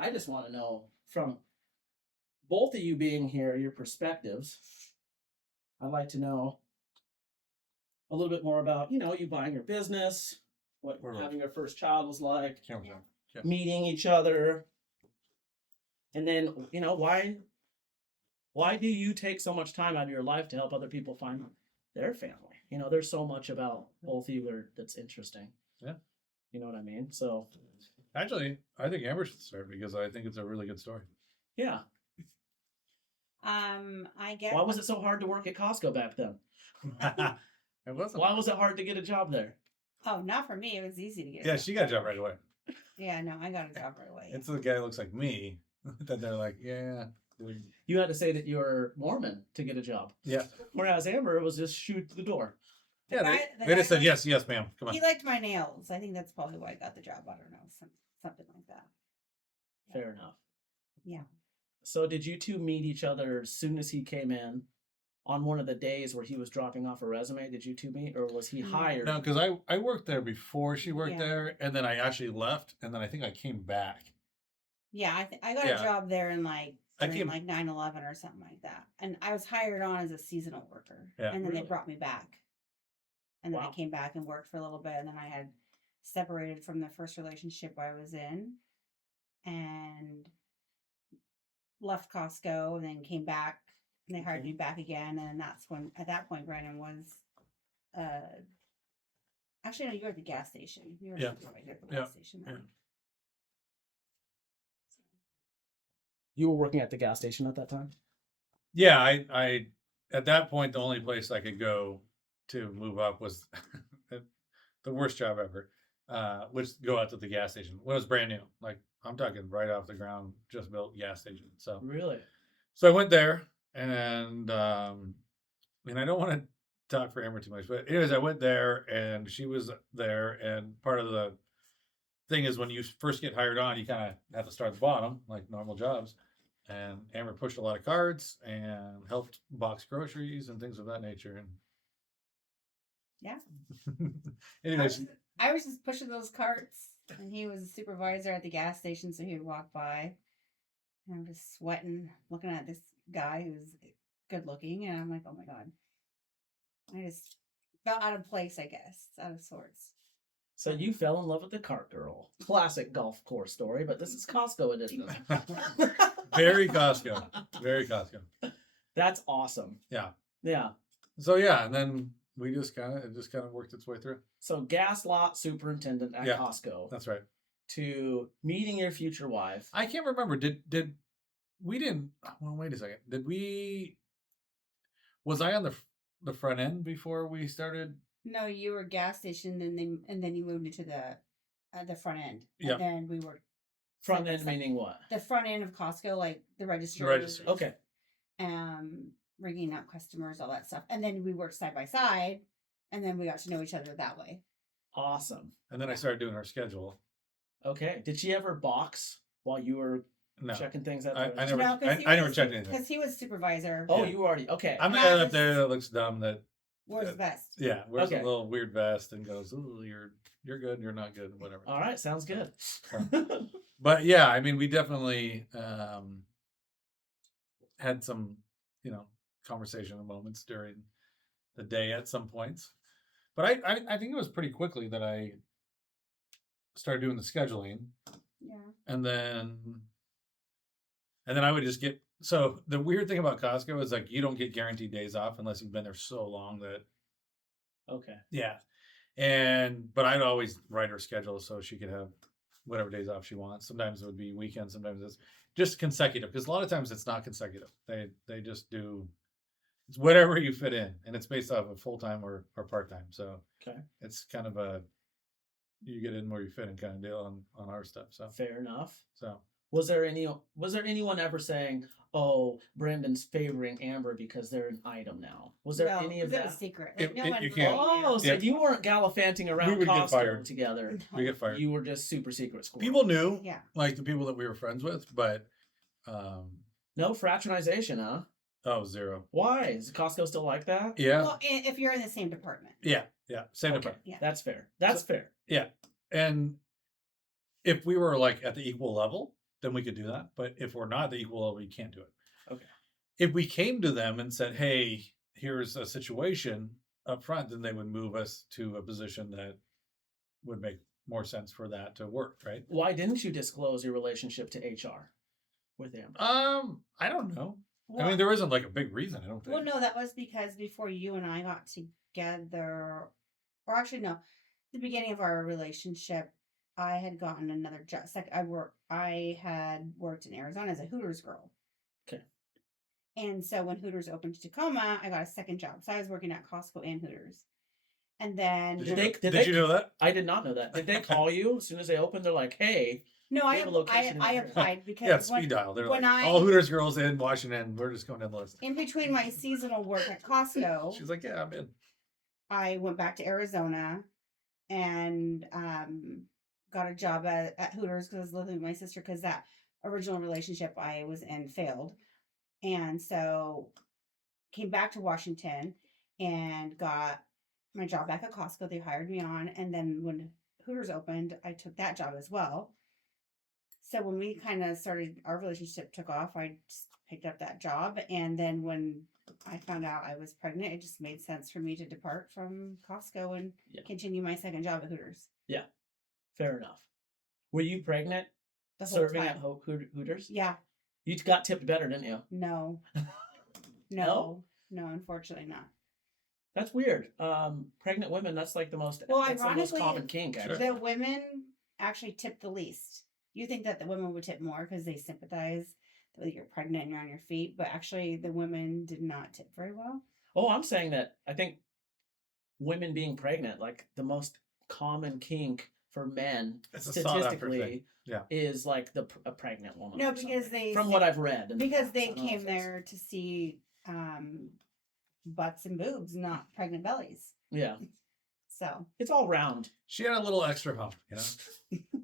I just want to know from both of you being here, your perspectives. I'd like to know a little bit more about, you buying your business, what having your first child was like, meeting each other, and then, why do you take so much time out of your life to help other people find their family? There's so much about both of you that's interesting. Yeah. You know what I mean? So. Actually, I think Amber should start because I think it's a really good story. Yeah. I guess. Why was it so hard to work at Costco back then? It wasn't. Why was it hard to get a job there? Oh, not for me. It was easy to get. Yeah, she got a job right away. Yeah, no, I got a job right away. It's the guy who looks like me that they're like, yeah. You had to say that you're Mormon to get a job. Yeah. Whereas Amber was just shoot to the door. Yeah, they just said, yes, ma'am. Come on. He liked my nails. I think that's probably why I got the job. I don't know. Something like that. Fair enough. Yeah. So did you two meet each other as soon as he came in on one of the days where he was dropping off a resume? Did you two meet, or was he hired? No, because I worked there before she worked there, and then I actually left, and then I think I came back. Yeah, I got a job there in like 9/11 or something like that, and I was hired on as a seasonal worker, and then they brought me back, and then I came back and worked for a little bit, and then I had separated from the first relationship I was in, and left Costco, and then came back, and they hired me back again, and that's when, at that point, Brandon was, actually, no, you were at the gas station. You were at the gas station then. You were working at the gas station at that time? Yeah, I at that point, the only place I could go to move up was the worst job ever, which go out to the gas station when it was brand new. Like, I'm talking right off the ground, just built gas station. So really, so I went there, and I don't want to talk for Amber too much, but anyways, I went there, and she was there, and part of the thing is when you first get hired on, you kind of have to start at the bottom, like normal jobs. And Amber pushed a lot of carts and helped box groceries and things of that nature. And yeah. Anyways, I was just pushing those carts, and he was a supervisor at the gas station, so he would walk by, and I'm just sweating, looking at this guy who's good looking, and I'm like, oh my god, I just felt out of place, I guess, out of sorts. So you fell in love with the cart girl. Classic golf course story, but this is Costco edition. Very Costco. Very Costco. That's awesome. Yeah. Yeah. So yeah, and then we just kind of worked its way through. So gas lot superintendent at Costco. That's right. To meeting your future wife. I can't remember. Did we didn't? Well, wait a second. Was I on the front end before we started? No, you were gas station, and then you moved into the front end. Yeah. And then we were front end meaning what? The front end of Costco, like the register. The register. Okay. Ringing up customers, all that stuff, and then we worked side by side, and then we got to know each other that way. Awesome. And then I started doing her schedule. Okay. Did she ever box while you were checking things out? I never checked anything because he was supervisor. Oh, you already okay. I'm the guy up there that looks dumb that wears a vest. Yeah, wears a little weird vest and goes, "Ooh, you're good, you're not good, whatever." All right, sounds good. But yeah, I mean, we definitely had some, conversational moments during the day at some points. But I think it was pretty quickly that I started doing the scheduling. Yeah. And then I would just get. So the weird thing about Costco is like you don't get guaranteed days off unless you've been there so long that. Okay. Yeah, but I'd always write her schedule so she could have whatever days off she wants. Sometimes it would be weekends. Sometimes it's just consecutive because a lot of times it's not consecutive. They just do. It's whatever you fit in, and it's based off of full time or part time. So it's kind of a you get in where you fit in kind of deal on our stuff. So fair enough. So. Was there anyone ever saying, "Oh, Brendan's favoring Amber because they're an item now"? Was there any of that? It was a secret. You can't. Oh, so you weren't gallifanting around Costco together. We get fired. You were just super secret squirrel. People knew, like the people that we were friends with, but no fraternization, huh? Oh, zero. Why? Is Costco still like that? Yeah. Well, if you're in the same department. Yeah, same department. Yeah. That's fair. That's fair. Yeah, and if we were like at the equal level, then we could do that. But if we're not the equal, we can't do it. Okay. If we came to them and said, hey, here's a situation up front, then they would move us to a position that would make more sense for that to work, right? Why didn't you disclose your relationship to HR with Amber? I don't know. I mean, there isn't like a big reason, I don't think. Well, no, that was because before you and I got together, or actually, no, the beginning of our relationship, I had gotten another job. I had worked in Arizona as a Hooters girl. Okay. And so when Hooters opened in Tacoma, I got a second job. So I was working at Costco and Hooters. And then Did you know that? I did not know that. Did they call you as soon as they opened? They're like, "Hey." No, I applied because yeah, speed dial. They're like, all Hooters girls in Washington. We're just going down the list. In between my seasonal work at Costco, she's like, "Yeah, I'm in." I went back to Arizona and got a job at Hooters because I was living with my sister because that original relationship I was in failed, and so came back to Washington and got my job back at Costco. They hired me on, and then when Hooters opened, I took that job as well. So when we kind of started, our relationship took off, I just picked up that job. And then when I found out I was pregnant, it just made sense for me to depart from Costco and continue my second job at Hooters. Yeah, fair enough. Were you pregnant The whole serving time. at Hooters? Yeah. You got tipped better, didn't you? No. No? No, unfortunately not. That's weird. Pregnant women, that's like the most, Well, that's the most ironically, common kink, actually. the women actually tip the least. You think that the women would tip more because they sympathize that you're pregnant and you're on your feet, but actually the women did not tip very well. Oh, I'm saying that I think women being pregnant, like the most common kink for men, statistically, is like a pregnant woman. No, because from what I've read, because they came there to see butts and boobs, not pregnant bellies. Yeah. So it's all round. She had a little extra hump, you know.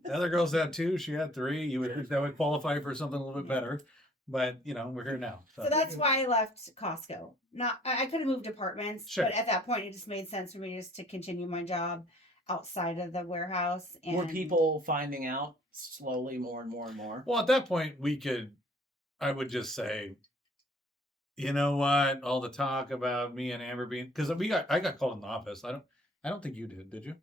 The other girls had 2, she had 3. You would think that would qualify for something a little bit better, but you know, we're here now. So that's why I left Costco. I could have moved departments, but at that point, it just made sense for me just to continue my job outside of the warehouse. And were people finding out slowly more and more and more? Well, at that point, I would just say, you know what? All the talk about me and Amber being, because I got called in the office. I don't think you did you?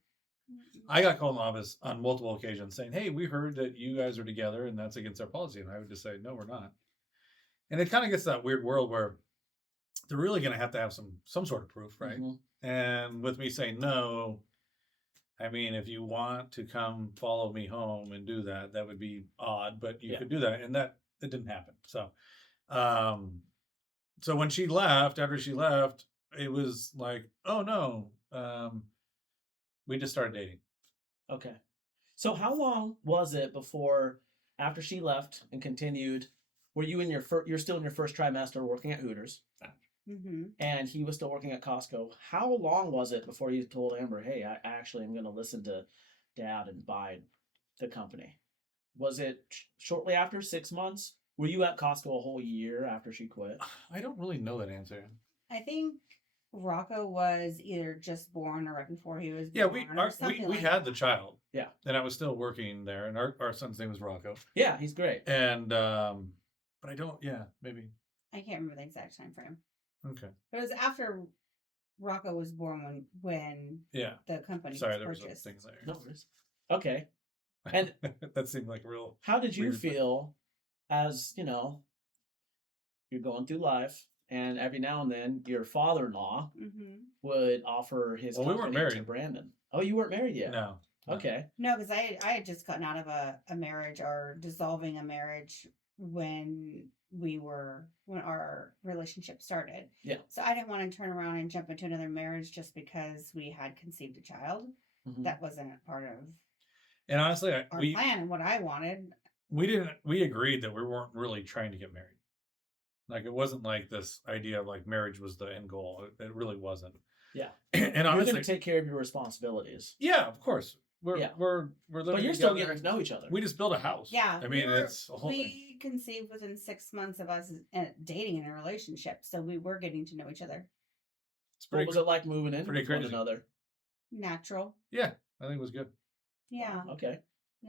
I got called in the office on multiple occasions saying, hey, we heard that you guys are together and that's against our policy. And I would just say, no, we're not. And it kind of gets to that weird world where they're really going to have some sort of proof, right? Mm-hmm. And with me saying no, I mean, if you want to come follow me home and do that, that would be odd, but you could do that. And it didn't happen. So, so when she left, after she left, it was like, oh no, we just started dating. Okay. So how long was it before, after she left and continued, were you in you're still in your first trimester working at Hooters, mm-hmm. and he was still working at Costco? How long was it before you told Amber, hey, I actually am going to listen to Dad and buy the company? Was it shortly after, 6 months? Were you at Costco a whole year after she quit? I don't really know that answer. I think Rocco was either just born or right before he was born. Yeah, we had the child. Yeah. And I was still working there, and our son's name was Rocco. Yeah, he's great. And but I don't, maybe. I can't remember the exact time frame. Okay. But it was after Rocco was born when the company was purchased. Things there. No worries. Okay. And that seemed like a real. How did you feel as, you're going through life, and every now and then your father-in-law would offer his company we weren't married. to Brandon. Oh, you weren't married yet? No. Okay. No, because I had just gotten out of a marriage or dissolving a marriage when our relationship started. Yeah. So I didn't want to turn around and jump into another marriage just because we had conceived a child. Mm-hmm. That wasn't a part of and honestly, our plan and what I wanted. We agreed that we weren't really trying to get married. Like, it wasn't like this idea of like marriage was the end goal. It really wasn't. Yeah. And honestly, you're going to take care of your responsibilities. Yeah, of course. We're living but you're still getting to know each other. We just built a house. Yeah. I mean, it's a whole thing. We conceived within 6 months of us dating in a relationship, so we were getting to know each other. What was it like moving in with one another? Natural. Yeah, I think it was good. Yeah. Okay.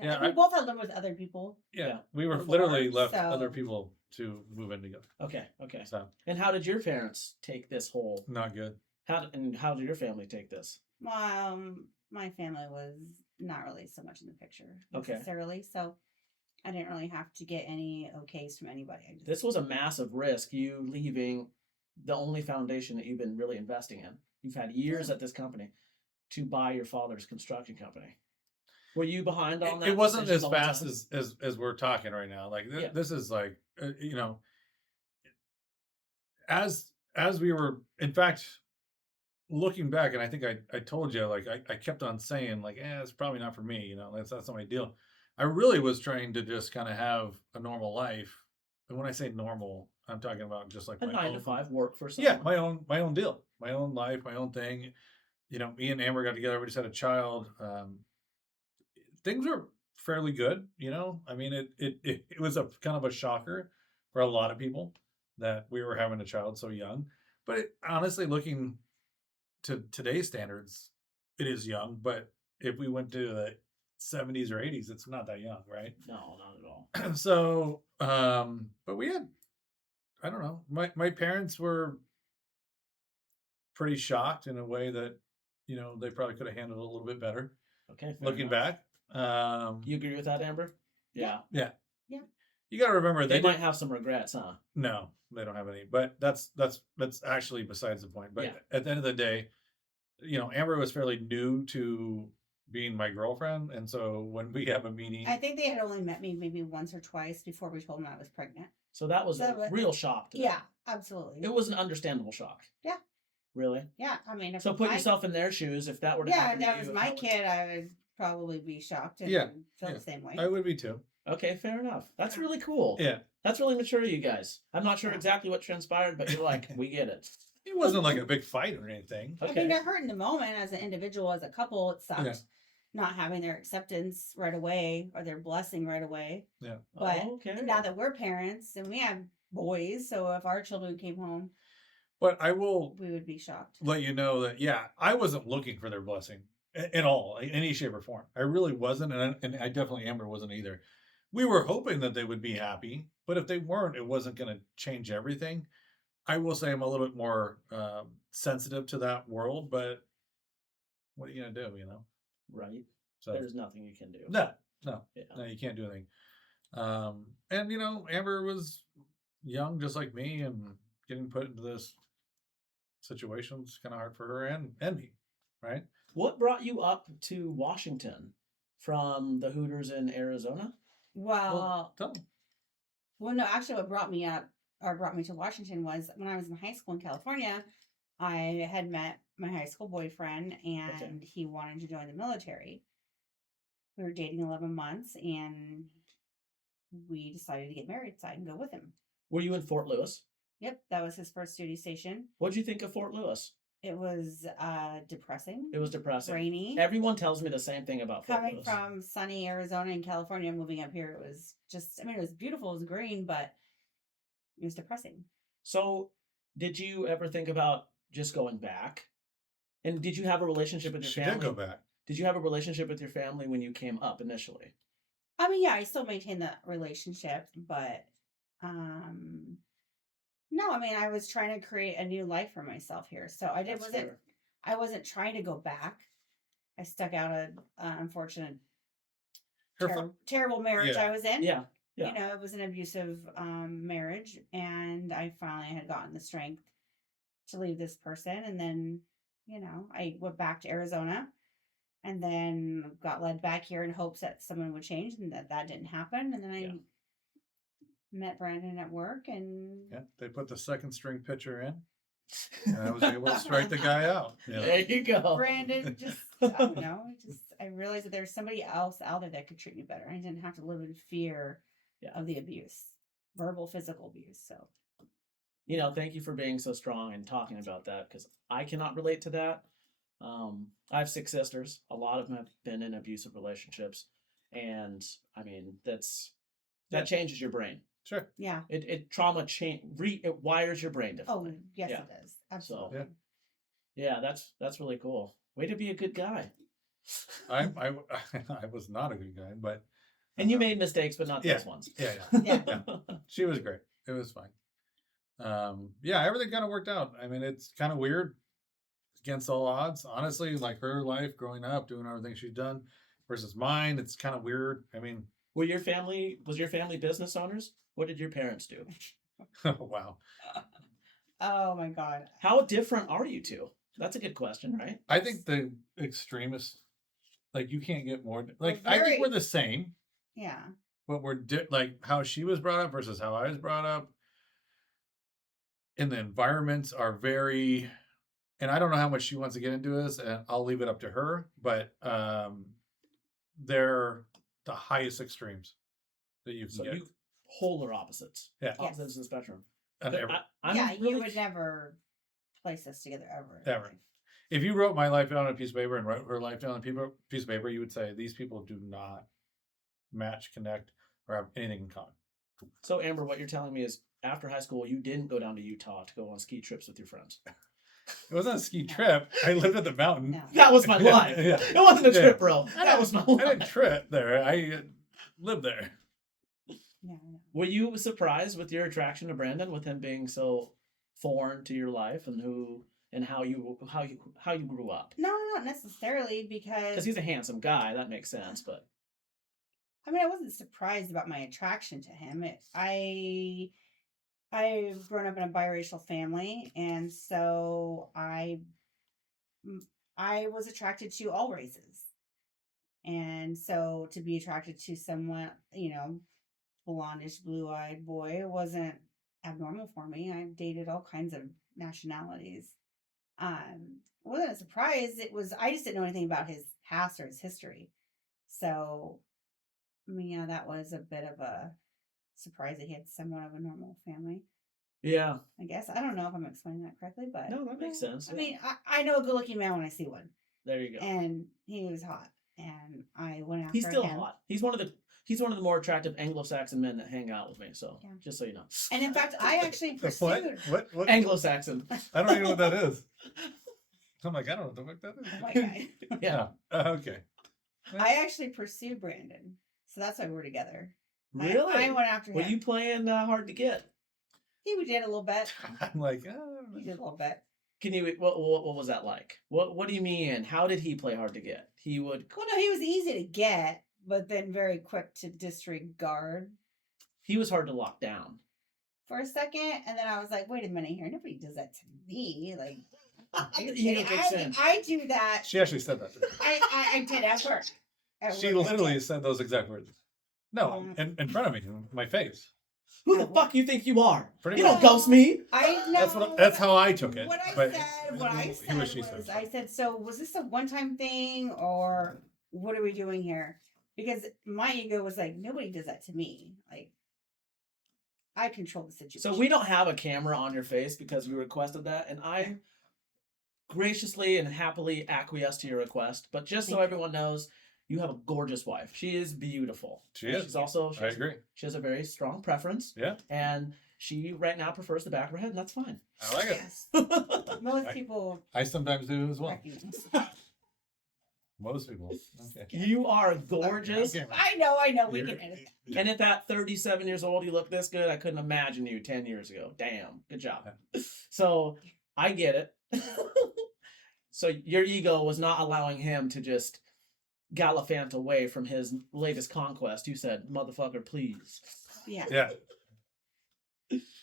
Yeah, we both had lived with other people. Yeah, we were before, literally left so- other people to move in together. Okay. So And how did your parents take this whole? not good. How did your family take this? My family was not really so much in the picture Okay. necessarily, so I didn't really have to get any okays from anybody. This was a massive risk, you leaving the only foundation that you've been really investing in. You've had years at this company to buy your father's construction company. Were you behind on that? It wasn't decision as the whole fast time? as we're talking right now. Like Yeah. this is like you know, as we were, in fact, looking back, and I think I told you, like I kept on saying like, it's probably not for me. You know, that's not my deal. I really was trying to just kind of have a normal life. And when I say normal, I'm talking about just like A my 9 own, to 5 work for someone. yeah, my own deal, my own life, my own thing. You know, me and Amber got together. We just had a child. Things were fairly good. You know, I mean, it was a kind of a shocker for a lot of people that we were having a child so young. But honestly, looking to today's standards, it is young. But if we went to the 70s or 80s, it's not that young, right? No, not at all. So, but we had, I don't know, my parents were pretty shocked in a way that, you know, they probably could have handled it a little bit better. Okay. Looking enough. back, You agree with that, Amber? Yeah. you got to remember They they might didn't, have some regrets, huh? no, they don't have any. But that's actually besides the point. But Yeah. at the end of the day, you know, Amber was fairly new to being my girlfriend, and so when we have a meeting, I think they had only met me maybe once or twice before we told them I was pregnant. So that was a real shock to them. Yeah, absolutely. It was an understandable shock. Yeah. Really? Yeah, I mean, So put yourself in their shoes. If that were to if happen to that was you, my how would- kid, I would probably be shocked and Yeah, feel yeah. the same way. I would be too. Okay, fair enough. That's really cool. Yeah, That's really mature of you guys. I'm not sure Yeah. exactly what transpired, but you're like, we get it. it wasn't like a big fight or anything. I mean, it hurt in the moment as an individual, as a couple. It sucked Yeah. not having their acceptance right away or their blessing right away. Yeah. But Oh, okay. now that we're parents and we have boys, so if our children came home, But I will we would be shocked. let you know that, yeah, I wasn't looking for their blessing at all, in any shape or form. I really wasn't, and I definitely Amber wasn't either. We were hoping that they would be happy, but if they weren't, it wasn't going to change everything. I will say I'm a little bit more sensitive to that world, but what are you going to do, you know? Right. So There's nothing you can do. no, Yeah. you can't do anything. And you know, Amber was young, just like me, and getting put into this situation is kind of hard for her and me, right? What brought you up to Washington from the Hooters in Arizona? Well, Tell them. well, no, actually, what brought me up or brought me to Washington was when I was in high school in California. I had met my high school boyfriend, and he wanted to join the military. We were dating 11 months, and we decided to get married, so I can go with him. Were you in Fort Lewis? Yep, that was his first duty station. What'd you think of Fort Lewis? It was depressing. It was depressing. Rainy. Everyone tells me the same thing about Fort Coming Lewis. from sunny Arizona and California, moving up here, it was just, I mean, it was beautiful, it was green, but it was depressing. So, did you ever think about just going back? And did you have a relationship with your She family? did go back. Did you have a relationship with your family when you came up initially? I mean, yeah, I still maintain that relationship, but no, I mean, I was trying to create a new life for myself here. So That's fair. I wasn't trying to go back. I stuck out an unfortunate, terrible marriage Yeah. I was in. Yeah. You know, it was an abusive marriage, and I finally had gotten the strength to leave this person. And then, you know, I went back to Arizona and then got led back here in hopes that someone would change, and that didn't happen. And then I met Brandon at work, and Yeah, they put the second string pitcher in, and I was able to strike the guy out. You know? There you go. Brandon just, I don't know, I realized that there's somebody else out there that could treat me better. I didn't have to live in fear of the abuse, verbal, physical abuse. So, You know, thank you for being so strong and talking about that, because I cannot relate to that. I have 6 sisters. A lot of them have been in abusive relationships, and I mean that changes your brain. Sure. yeah. It it wires your brain differently. Oh, yes, Yeah. it does. Absolutely. Yeah. Yeah, that's really cool. Way to be a good guy. I was not a good guy, but And you made mistakes, but not yeah. those ones. Yeah. She was great. It was fine. Yeah, everything kind of worked out. I mean, it's kind of weird against all odds, honestly. Like her life growing up, doing everything she's done versus mine, it's kind of weird. I mean, was your family business owners? What did your parents do? wow. Oh my God. How different are you two? That's a good question, right? I think the extremists, like you can't get more. Like Well, I think we're the same, Yeah. but we're like how she was brought up versus how I was brought up. And the environments are very, and I don't know how much she wants to get into this, and I'll leave it up to her. But they're the highest extremes that you can So get. you polar opposites. Yeah. Opposites of the spectrum. And I'm yeah, really you would never place us together ever. Ever. If you wrote my life down on a piece of paper and wrote her life down on a piece of paper, you would say these people do not match, connect, or have anything in common. So Amber, what you're telling me is after high school, you didn't go down to Utah to go on ski trips with your friends. It wasn't a ski trip. I lived at the mountain. No. That was my life. Yeah. It wasn't a trip, bro. That was my I life. didn't trip there. I lived there. Yeah. Were you surprised with your attraction to Brandon, with him being so foreign to your life and how you grew up? No, not necessarily Because because he's a handsome guy, that makes sense. But I mean I wasn't surprised about my attraction to him. I've grown up in a biracial family, and so I was attracted to all races, and so to be attracted to someone, blondish, blue-eyed boy wasn't abnormal for me. I've dated all kinds of nationalities. It wasn't a surprise. I just didn't know anything about his past or his history. So, I mean, yeah, that was a bit of a surprise that he had somewhat of a normal family. yeah, I guess. I don't know if I'm explaining that correctly, but no, that makes sense. I mean, I know a good-looking man when I see one, There you go. and he was hot, and I went after He's still him. hot. He's one of the more attractive Anglo-Saxon men that hang out with me. So Yeah. just so you know. And in fact, I actually The pursued. what? Anglo-Saxon. I don't even know what that is. I'm like, I don't know what the fuck that is. Oh my God. Yeah. Okay. I actually pursued Brandon, so that's why we're together. Really? I went after him. Were you playing hard to get? He did a little bit. I'm like, He did a little bit. Can you? What was that like? What do you mean? How did he play hard to get? He would. Well, no, he was easy to get, but then very quick to disregard He was hard to lock down. for a second, and then I was like, "Wait a minute here! Nobody does that to me. Like, You don't make sense. I do that. she actually said that to me. I did at work. She literally said those exact words. No, in front of me, in my face. Who the fuck you think you are? Pretty You much. don't ghost me. I know. That's how I took it. What I but said was, I said, so was this a one-time thing, or what are we doing here? Because my ego was like, nobody does that to me. Like, I control the situation. So we don't have a camera on your face because we requested that, and I graciously and happily acquiesced to your request. But just so everyone knows, you have a gorgeous wife. She is beautiful. She is. She's also. I agree. She has a very strong preference. Yeah. And she right now prefers the back of her head, and that's fine. I like it. Yes. Most people. I sometimes do as well. recognize. Most people. Okay. You are gorgeous. Okay. I know. We can edit. And at that 37 years old, you look this good. I couldn't imagine you 10 years ago. Damn. Good job. So I get it. So your ego was not allowing him to just gallivant away from his latest conquest. You said, motherfucker, please. Yeah. Yeah.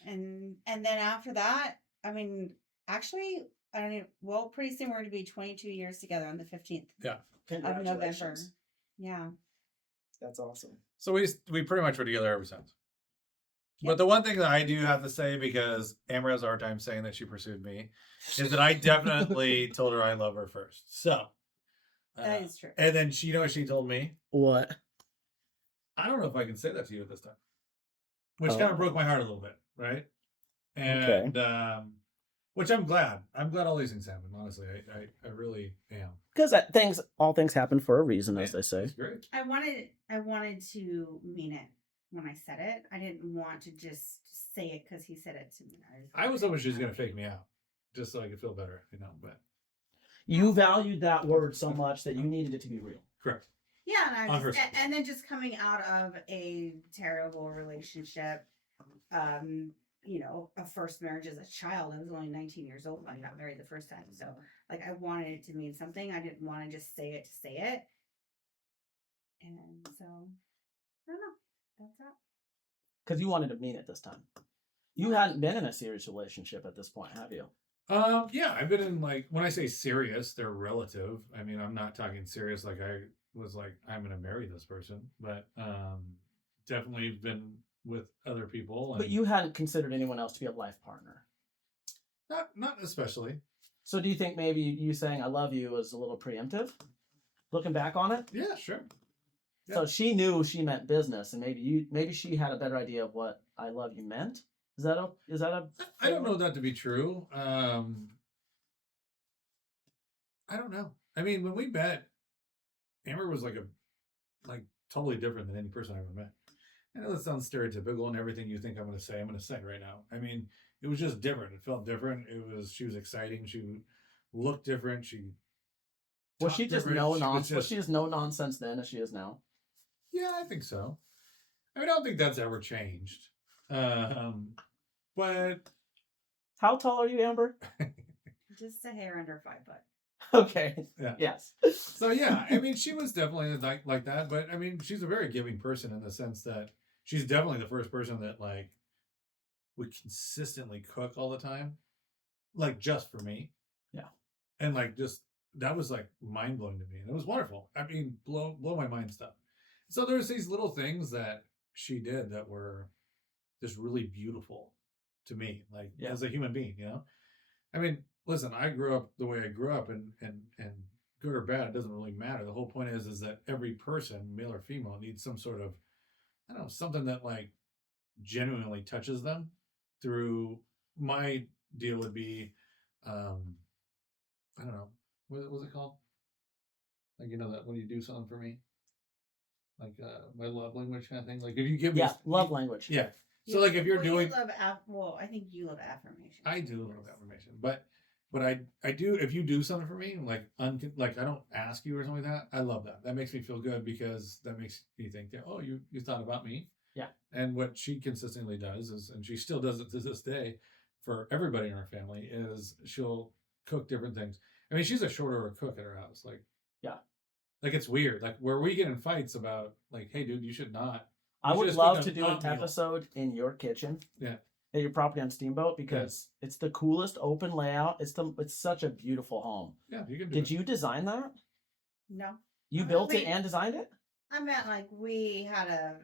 And then after that, I mean, actually, I don't even. Well, pretty soon we're going to be 22 years together on the 15th of November. Congratulations. Yeah. That's awesome. So we pretty much were together ever since. Yep. But the one thing that I do have to say, because Amber has a hard time saying that she pursued me, is that I definitely told her I love her first. So That is true. And then she, what she told me? What? I don't know if I can say that to you at this time. Which kind of broke my heart a little bit, right? And which I'm glad. I'm glad all these things happen, honestly. I really am. Because all things happen for a reason, as they say. It's great. I wanted to mean it when I said it. I didn't want to just say it because he said it to me. I was hoping she was going to fake me out, just so I could feel better, but. You valued that word so much that you needed it to be real. Correct. Yeah, and then just coming out of a terrible relationship, you know, a first marriage as a child. I was only 19 years old when I got married the first time. So, like, I wanted it to mean something. I didn't want to just say it to say it. And so, I don't know. That's that. Because you wanted to mean it this time. You hadn't been in a serious relationship at this point, have you? Yeah, I've been in, like, when I say serious, they're relative. I mean, I'm not talking serious like I was like, I'm going to marry this person, but definitely been with other people. But you hadn't considered anyone else to be a life partner. Not especially. So do you think maybe you saying I love you was a little preemptive? Looking back on it? Yeah, sure. Yeah. So she knew she meant business, and maybe she had a better idea of what I love you meant. Is that a? I don't know that to be true. I don't know. I mean, when we met, Amber was like totally different than any person I ever met. I know that sounds stereotypical, and everything you think I'm going to say right now. I mean, it was just different. It felt different. She was exciting. She looked different. Was she just no nonsense? Was she just no nonsense then as she is now? Yeah, I think so. I mean, I don't think that's ever changed. But how tall are you, Amber? Just a hair under 5 foot. Okay. Yeah. Yes. So yeah, I mean, she was definitely like that, but I mean, she's a very giving person in the sense that she's definitely the first person that like would consistently cook all the time, like just for me. Yeah. And like just that was like mind blowing to me, and it was wonderful. I mean, blow my mind stuff. So there's these little things that she did that were just really beautiful to me, like as a human being, you know. I mean, listen, I grew up the way I grew up, and good or bad, it doesn't really matter. The whole point is that every person, male or female, needs some sort of, I don't know, something that like genuinely touches them. Through my deal would be, I don't know, what was it called? Like, you know, that when you do something for me, like my love language kind of thing. Like if you give me love language. Yeah. So like if you're doing, I think you love affirmation. I do love affirmation, but I do, if you do something for me, like like I don't ask you or something like that, I love that. That makes me feel good because that makes me think that, oh, you thought about me. Yeah. And what she consistently does is, and she still does it to this day for everybody in our family, is she'll cook different things. I mean, she's a short order cook at her house. Like, yeah. Like it's weird. Like where we get in fights about like, hey dude, you should not. I would love to do an episode in your kitchen. Yeah. At your property on Steamboat because it's the coolest open layout. It's such a beautiful home. Yeah, you can do Did you design that? No. You built it and designed it? I meant like we had a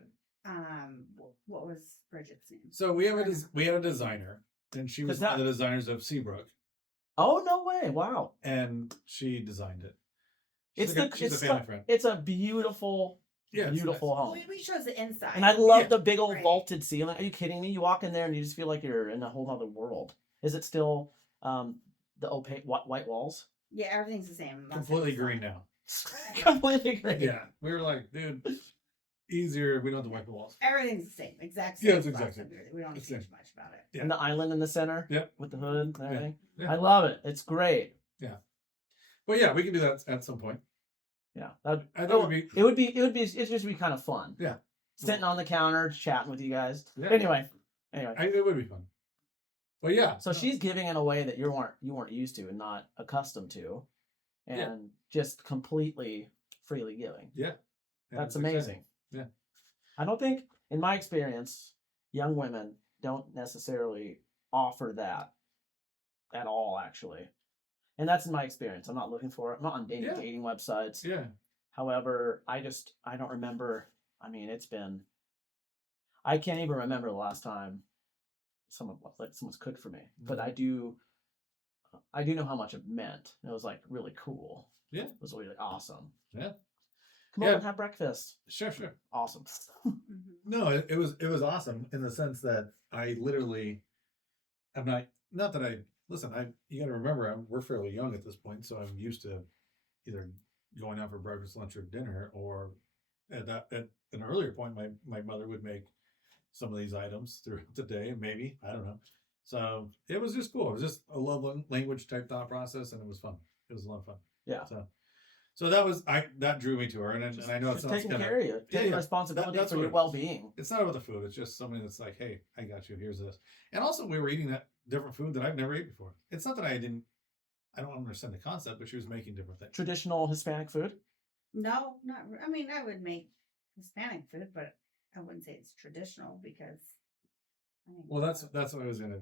what was Bridget's name? So we had a designer, and she was one of the designers of Seabrook. Oh no way! Wow. And she designed it. She's a family friend. It's a beautiful. Yeah, beautiful nice. home. We chose the inside. And I love the big old vaulted ceiling. Are you kidding me? You walk in there and you just feel like you're in a whole other world. Is it still the opaque white walls? Yeah, everything's the same. Completely green now. Completely green. Yeah. We were like, dude, easier. We don't have to wipe the walls. Everything's the same. Exact same. Yeah, it's exactly. We don't change much about it. Yeah. And the island in the center. Yep. With the hood and everything. Yeah. I love it. It's great. Yeah. Well, yeah, we can do that at some point. Yeah, it would just be kind of fun. Yeah, sitting on the counter chatting with you guys. Yeah. Anyway, it would be fun. But yeah, so she's giving in a way that you weren't used to and not accustomed to, and just completely freely giving. Yeah, that's amazing. Yeah, I don't think, in my experience, young women don't necessarily offer that at all, actually. And that's in my experience. I'm not looking for it. I'm not on dating websites. Yeah. However, I don't remember. I mean, I can't even remember the last time someone's cooked for me. Mm-hmm. But I do know how much it meant. It was like really cool. Yeah. It was really awesome. Yeah. Come on and have breakfast. Sure. Awesome. No, it was awesome in the sense that I literally, you got to remember, we're fairly young at this point, so I'm used to either going out for breakfast, lunch, or dinner, or at an earlier point, my mother would make some of these items throughout the day, maybe, I don't know. So it was just cool. It was just a love language type thought process, and it was fun. It was a lot of fun. Yeah. So that drew me to her, and I know it sounds taking kind care of you, taking responsibility that's for what your it is. well-being. It's not about the food. It's just somebody that's like, hey, I got you. Here's this. And also, we were eating that different food that I've never ate before. It's not that I don't understand the concept, but she was making different things. Traditional Hispanic food? No, not. I mean, I would make Hispanic food, but I wouldn't say it's traditional because. Well, that's what I was gonna.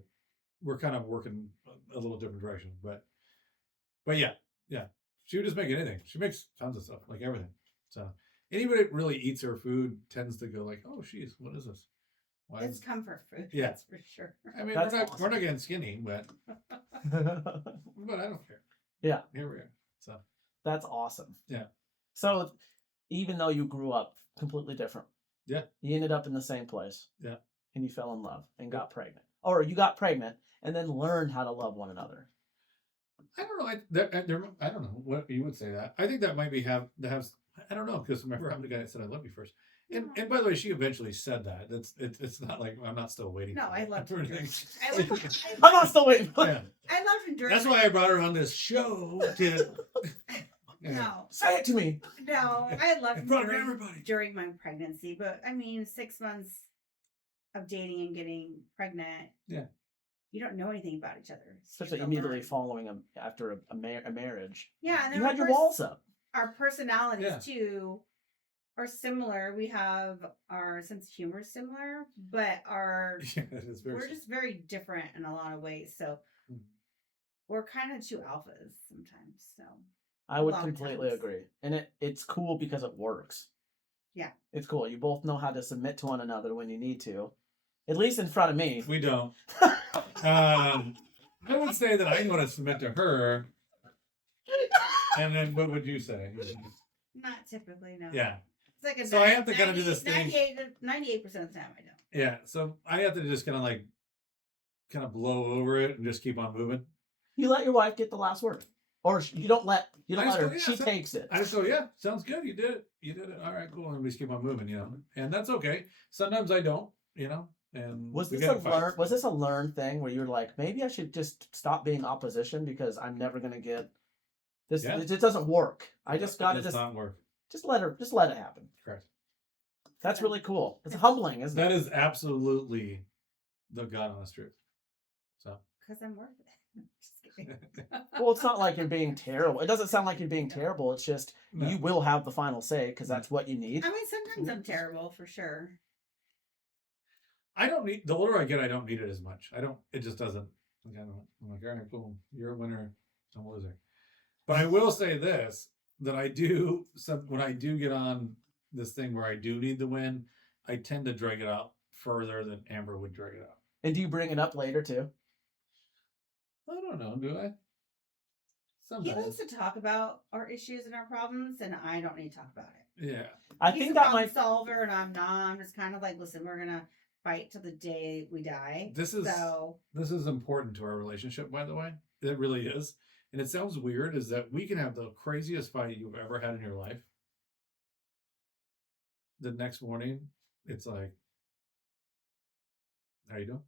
We're kind of working a little different direction, but yeah. She would just make anything. She makes tons of stuff, like everything. So anybody that really eats her food tends to go like, "Oh, geez, what is this?" Why it's comfort food. Yeah. That's for sure. I mean, we're not getting skinny, but I don't care. Yeah, here we are. So that's awesome. Yeah. So even though you grew up completely different, yeah, you ended up in the same place. Yeah. And you fell in love and got pregnant, or you got pregnant and then learned how to love one another. I don't know. I don't know what you would say that. I think that might be I don't know, because remember I'm the guy that said I love you first. And by the way, she eventually said that. It's not like I'm not still waiting. No, I love her. I'm not still waiting. Yeah. I love her. That's why I brought her on this show. No, say it to me. No, I love her during my pregnancy, but I mean 6 months of dating and getting pregnant. Yeah. You don't know anything about each other. Especially immediately following after a marriage. Yeah, and then you had your walls up. Our personalities too are similar. We have our sense of humor is similar, but we're just very different in a lot of ways. So we're kind of two alphas sometimes. So I would completely agree, and it's cool because it works. Yeah, it's cool. You both know how to submit to one another when you need to. At least in front of me. We don't. I would say that I know to submit to her. And then what would you say? Not typically, no. Yeah. It's like I have to kind of do this thing. 98% of the time I don't. Yeah. So I have to just kind of blow over it and just keep on moving. You let your wife get the last word. Or you don't let her. She takes it. I just go, yeah, sounds good. You did it. All right, cool. And we just keep on moving, And that's okay. Sometimes I don't, And was this a learned thing where you're like, maybe I should just stop being opposition because I'm never gonna get this? Yeah. It just doesn't work. I just got to not work. Just let it happen. Correct. That's really cool. It's humbling, isn't it? That is absolutely the God honest truth. So. Because I'm worth it. Just kidding. Well, it's not like you're being terrible. It doesn't sound like you're being terrible. It's just you will have the final say because that's what you need. I mean, sometimes I'm terrible for sure. I don't need, the older I get, I don't need it as much. It just doesn't. I'm like, all right, cool. You're a winner. I'm a loser. But I will say this, that when I do get on this thing where I do need the win, I tend to drag it out further than Amber would drag it out. And do you bring it up later too? I don't know. Do I? Sometimes. He likes to talk about our issues and our problems, and I don't need to talk about it. Yeah. I think that might solver, and I'm not. I'm just kind of like, listen, we're gonna fight till the day we die. This is important to our relationship, by the way. It really is. And it sounds weird, is that we can have the craziest fight you've ever had in your life. The next morning, it's like, how you doing?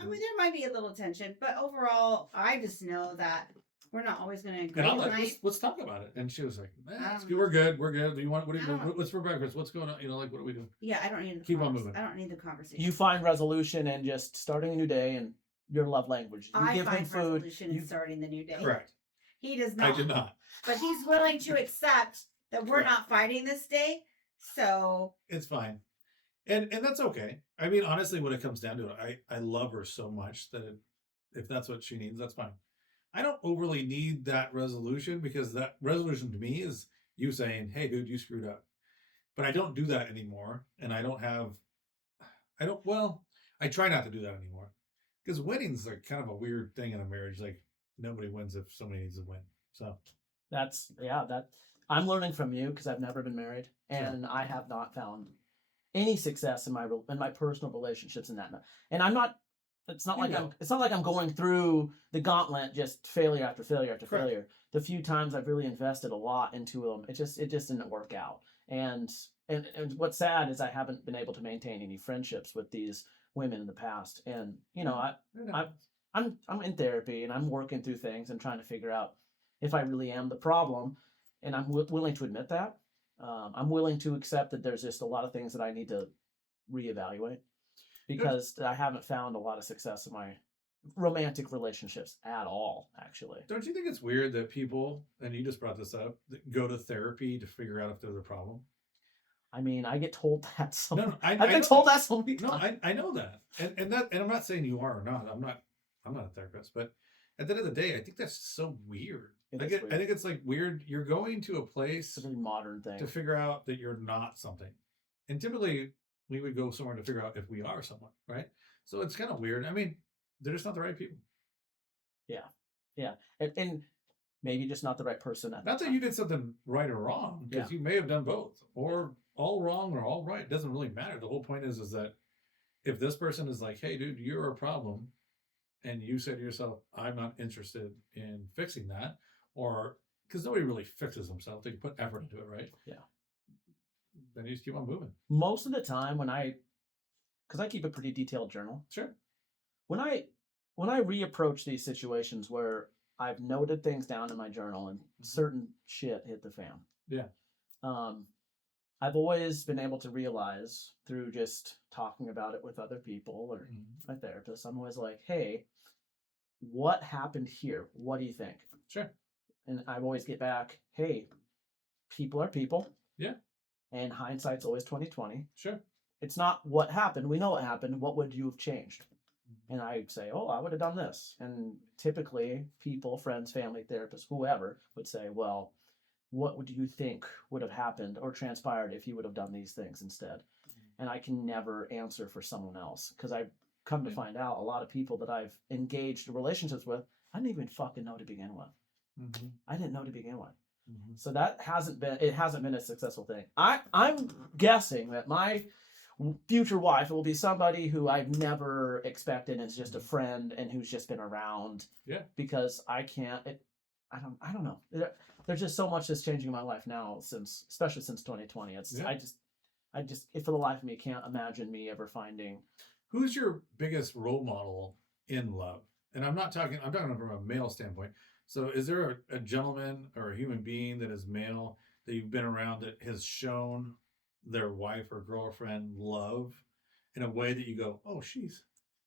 I mean, there might be a little tension, but overall, I just know that we're not always going to agree. And I'm like, let's talk about it. And she was like, we're good. Do you want, what's for breakfast? What's going on? What do we do? Yeah, I don't need the keep on moving. I don't need the conversation. You find resolution and just starting a new day and your love language. I find resolution in starting the new day. Correct. He does not. I did not. But he's willing to accept that we're not fighting this day. So it's fine. And that's okay. I mean, honestly, when it comes down to it, I love her so much that if that's what she needs, that's fine. I don't overly need that resolution because that resolution to me is you saying, hey, dude, you screwed up. But I don't do that anymore. And I try not to do that anymore. Because winning's like kind of a weird thing in a marriage. Like nobody wins if somebody needs to win. So I'm learning from you because I've never been married and I have not found any success in my personal relationships in that. And I'm not. It's not like I'm going through the gauntlet, just failure after failure after failure. The few times I've really invested a lot into them, it just didn't work out. And what's sad is I haven't been able to maintain any friendships with these women in the past. And I'm in therapy and I'm working through things and trying to figure out, if I really am the problem, and I'm willing to admit that. I'm willing to accept that there's just a lot of things that I need to reevaluate because I haven't found a lot of success in my romantic relationships at all, actually. Don't you think it's weird that people, and you just brought this up, that go to therapy to figure out if there's a problem? I mean, I get told that. I've been told that so many times. No, I know that, and I'm not saying you are or not. I'm not a therapist, but at the end of the day, I think that's so weird. I think it's like weird. You're going to a place, it's a very modern thing, to figure out that you're not something, and typically we would go somewhere to figure out if we are someone, right? So it's kind of weird. I mean, they're just not the right people. Yeah, and maybe just not the right person. Not that you did something right or wrong, because you may have done both, or all wrong or all right. It doesn't really matter. The whole point is that if this person is like, hey, dude, you're a problem, and you say to yourself, I'm not interested in fixing that, or because nobody really fixes themselves, they can put effort into it, right? Yeah. Then you just keep on moving. Most of the time because I keep a pretty detailed journal. Sure. When I reapproach these situations where I've noted things down in my journal and certain shit hit the fan. Yeah. I've always been able to realize through just talking about it with other people or my therapist, I'm always like, hey, what happened here? What do you think? Sure. And I always get back, hey, people are people. Yeah. And hindsight's always 20/20. Sure. It's not what happened. We know what happened. What would you have changed? And I'd say, oh, I would have done this. And typically people, friends, family, therapists, whoever would say, well, what would you think would have happened or transpired if you would have done these things instead? And I can never answer for someone else because I've come to find out a lot of people that I've engaged relationships with, I didn't even fucking know to begin with. I didn't know to begin with. So that hasn't been a successful thing. I'm guessing that my future wife will be somebody who I've never expected and is just a friend and who's just been around. Yeah. Because I don't know. There's just so much that's changing in my life now especially since 2020. I just for the life of me can't imagine me ever finding. Who's your biggest role model in love? And I'm talking from a male standpoint. So is there a gentleman or a human being that is male that you've been around that has shown their wife or girlfriend love in a way that you go, oh,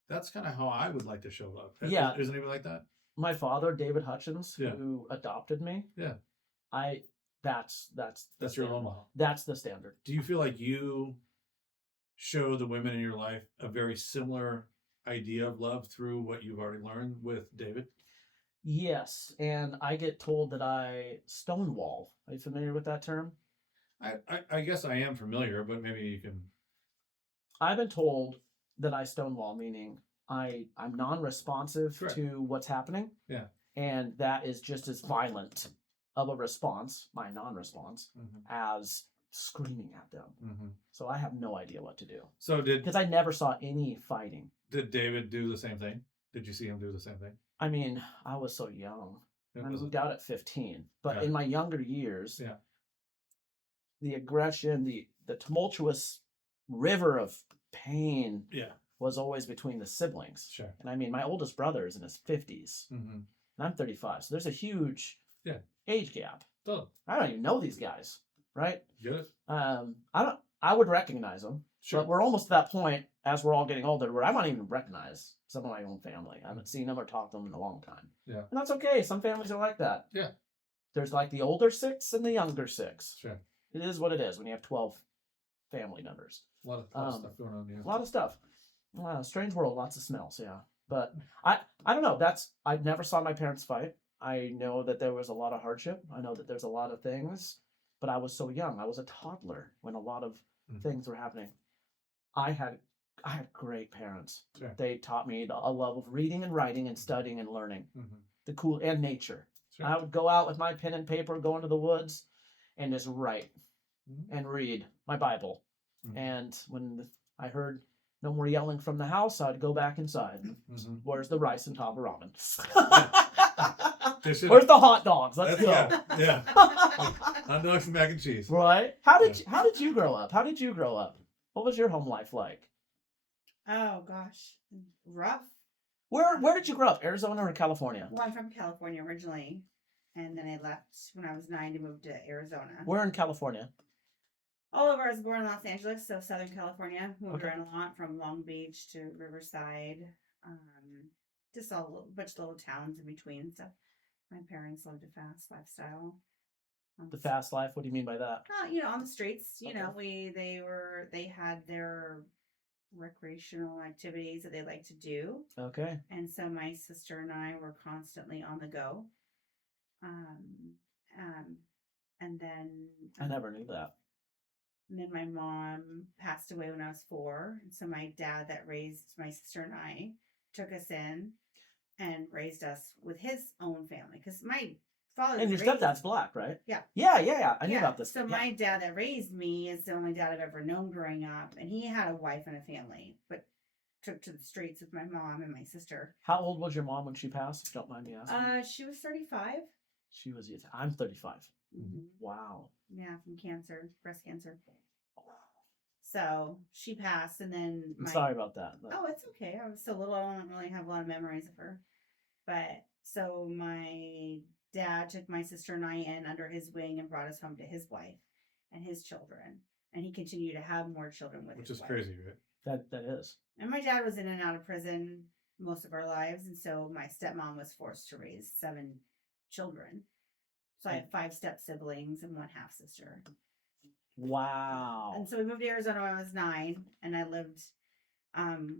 that's kind of how I would like to show love? Yeah. Isn't anybody like that? My father, David Hutchins, who adopted me. Yeah. That's your role model. That's the standard. Do you feel like you show the women in your life a very similar idea of love through what you've already learned with David? Yes, and I get told that I stonewall. Are you familiar with that term? I guess I am familiar, but maybe you can. I've been told that I stonewall, meaning I'm non-responsive Correct. to what's happening. Yeah. And that is just as violent of a response, my non-response, as screaming at them. So I have no idea what to do. So because I never saw any fighting. Did David do the same thing? Did you see him do the same thing? I mean, I was so young. I moved out at 15. But in my younger years, the aggression, the tumultuous river of pain was always between the siblings. Sure. And I mean, my oldest brother is in his 50s. And I'm 35. So there's a huge age gap. Oh. I don't even know these guys, right? Good. I would recognize them. Sure. But we're almost to that point as we're all getting older where I might even recognize some of my own family. I haven't seen them or talked to them in a long time. Yeah. And that's okay. Some families are like that. Yeah. There's like the older 6 and the younger 6. Sure. It is what it is when you have 12 family members. A lot of stuff going on. Yeah. A lot of stuff. Strange world, lots of smells, yeah. But I don't know. I never saw my parents fight. I know that there was a lot of hardship. I know that there's a lot of things, but I was so young. I was a toddler when a lot of things were happening. I had great parents. Sure. They taught me a love of reading and writing and studying and learning. And nature. Sure. I would go out with my pen and paper, go into the woods, and just write and read my Bible. And when I heard no more yelling from the house, I'd go back inside. Where's the rice and taba ramen? Where's the hot dogs? Let's go. Yeah. Hot dogs and mac and cheese. Right? How did you grow up? What was your home life like? Oh gosh, rough. Where did you grow up? Arizona or California? Well, I'm from California originally, and then I left when I was 9 to move to Arizona. We're in California. All over. I was born in Los Angeles, so Southern California. Moved Okay. around a lot from Long Beach to Riverside. Just a bunch of little towns in between and stuff. My parents lived a fast lifestyle. The fast life. What do you mean by that? On the streets. Okay. They had their recreational activities that they like to do. Okay. And so my sister and I were constantly on the go. And then I never knew that. And then my mom passed away when I was 4. And so my dad that raised my sister and I took us in and raised us with his own family. Because my father And your stepdad's black, right? Yeah. Yeah. I knew about this. So my dad that raised me is the only dad I've ever known growing up. And he had a wife and a family, but took to the streets with my mom and my sister. How old was your mom when she passed? If you don't mind me asking. She was 35. She was. I'm 35. Mm-hmm. Wow. Yeah, from cancer, breast cancer. So she passed, and then I'm sorry about that. But... Oh, it's okay. I was so little, I don't really have a lot of memories of her. But so my dad took my sister and I in under his wing and brought us home to his wife and his children, and he continued to have more children with which his is wife. crazy, right? That is. And my dad was in and out of prison most of our lives, and so my stepmom was forced to raise 7 children. So I have 5 step siblings and 1 half sister. Wow. And so we moved to Arizona when I was 9, and I lived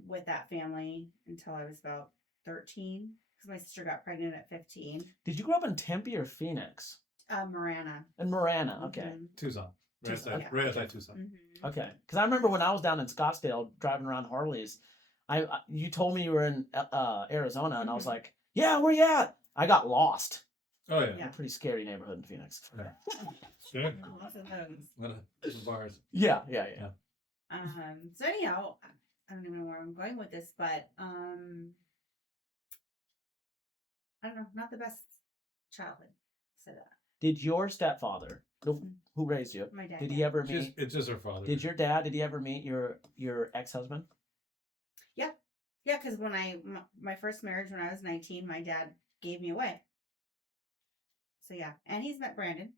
with that family until I was about 13, because my sister got pregnant at 15. Did you grow up in Tempe or Phoenix? Marana. In Marana, okay. Mm-hmm. Tucson. Tucson. Right outside Tucson. Mm-hmm. Okay. Because I remember when I was down in Scottsdale driving around Harleys, you told me you were in Arizona, and I was Mhm. like, yeah, where you at? I got lost. Oh yeah. Yeah. A pretty scary neighborhood in Phoenix. Sure. Lots of those. What a bars. Yeah. So anyhow, I don't even know where I'm going with this, but I don't know, not the best childhood. Say that. Did your stepfather, who raised you, My dad. did he ever It's meet? it's just her father. Did Did he ever meet your ex-husband? Yeah, because when my first marriage when I was 19, my dad gave me away. So yeah, and he's met Brandon.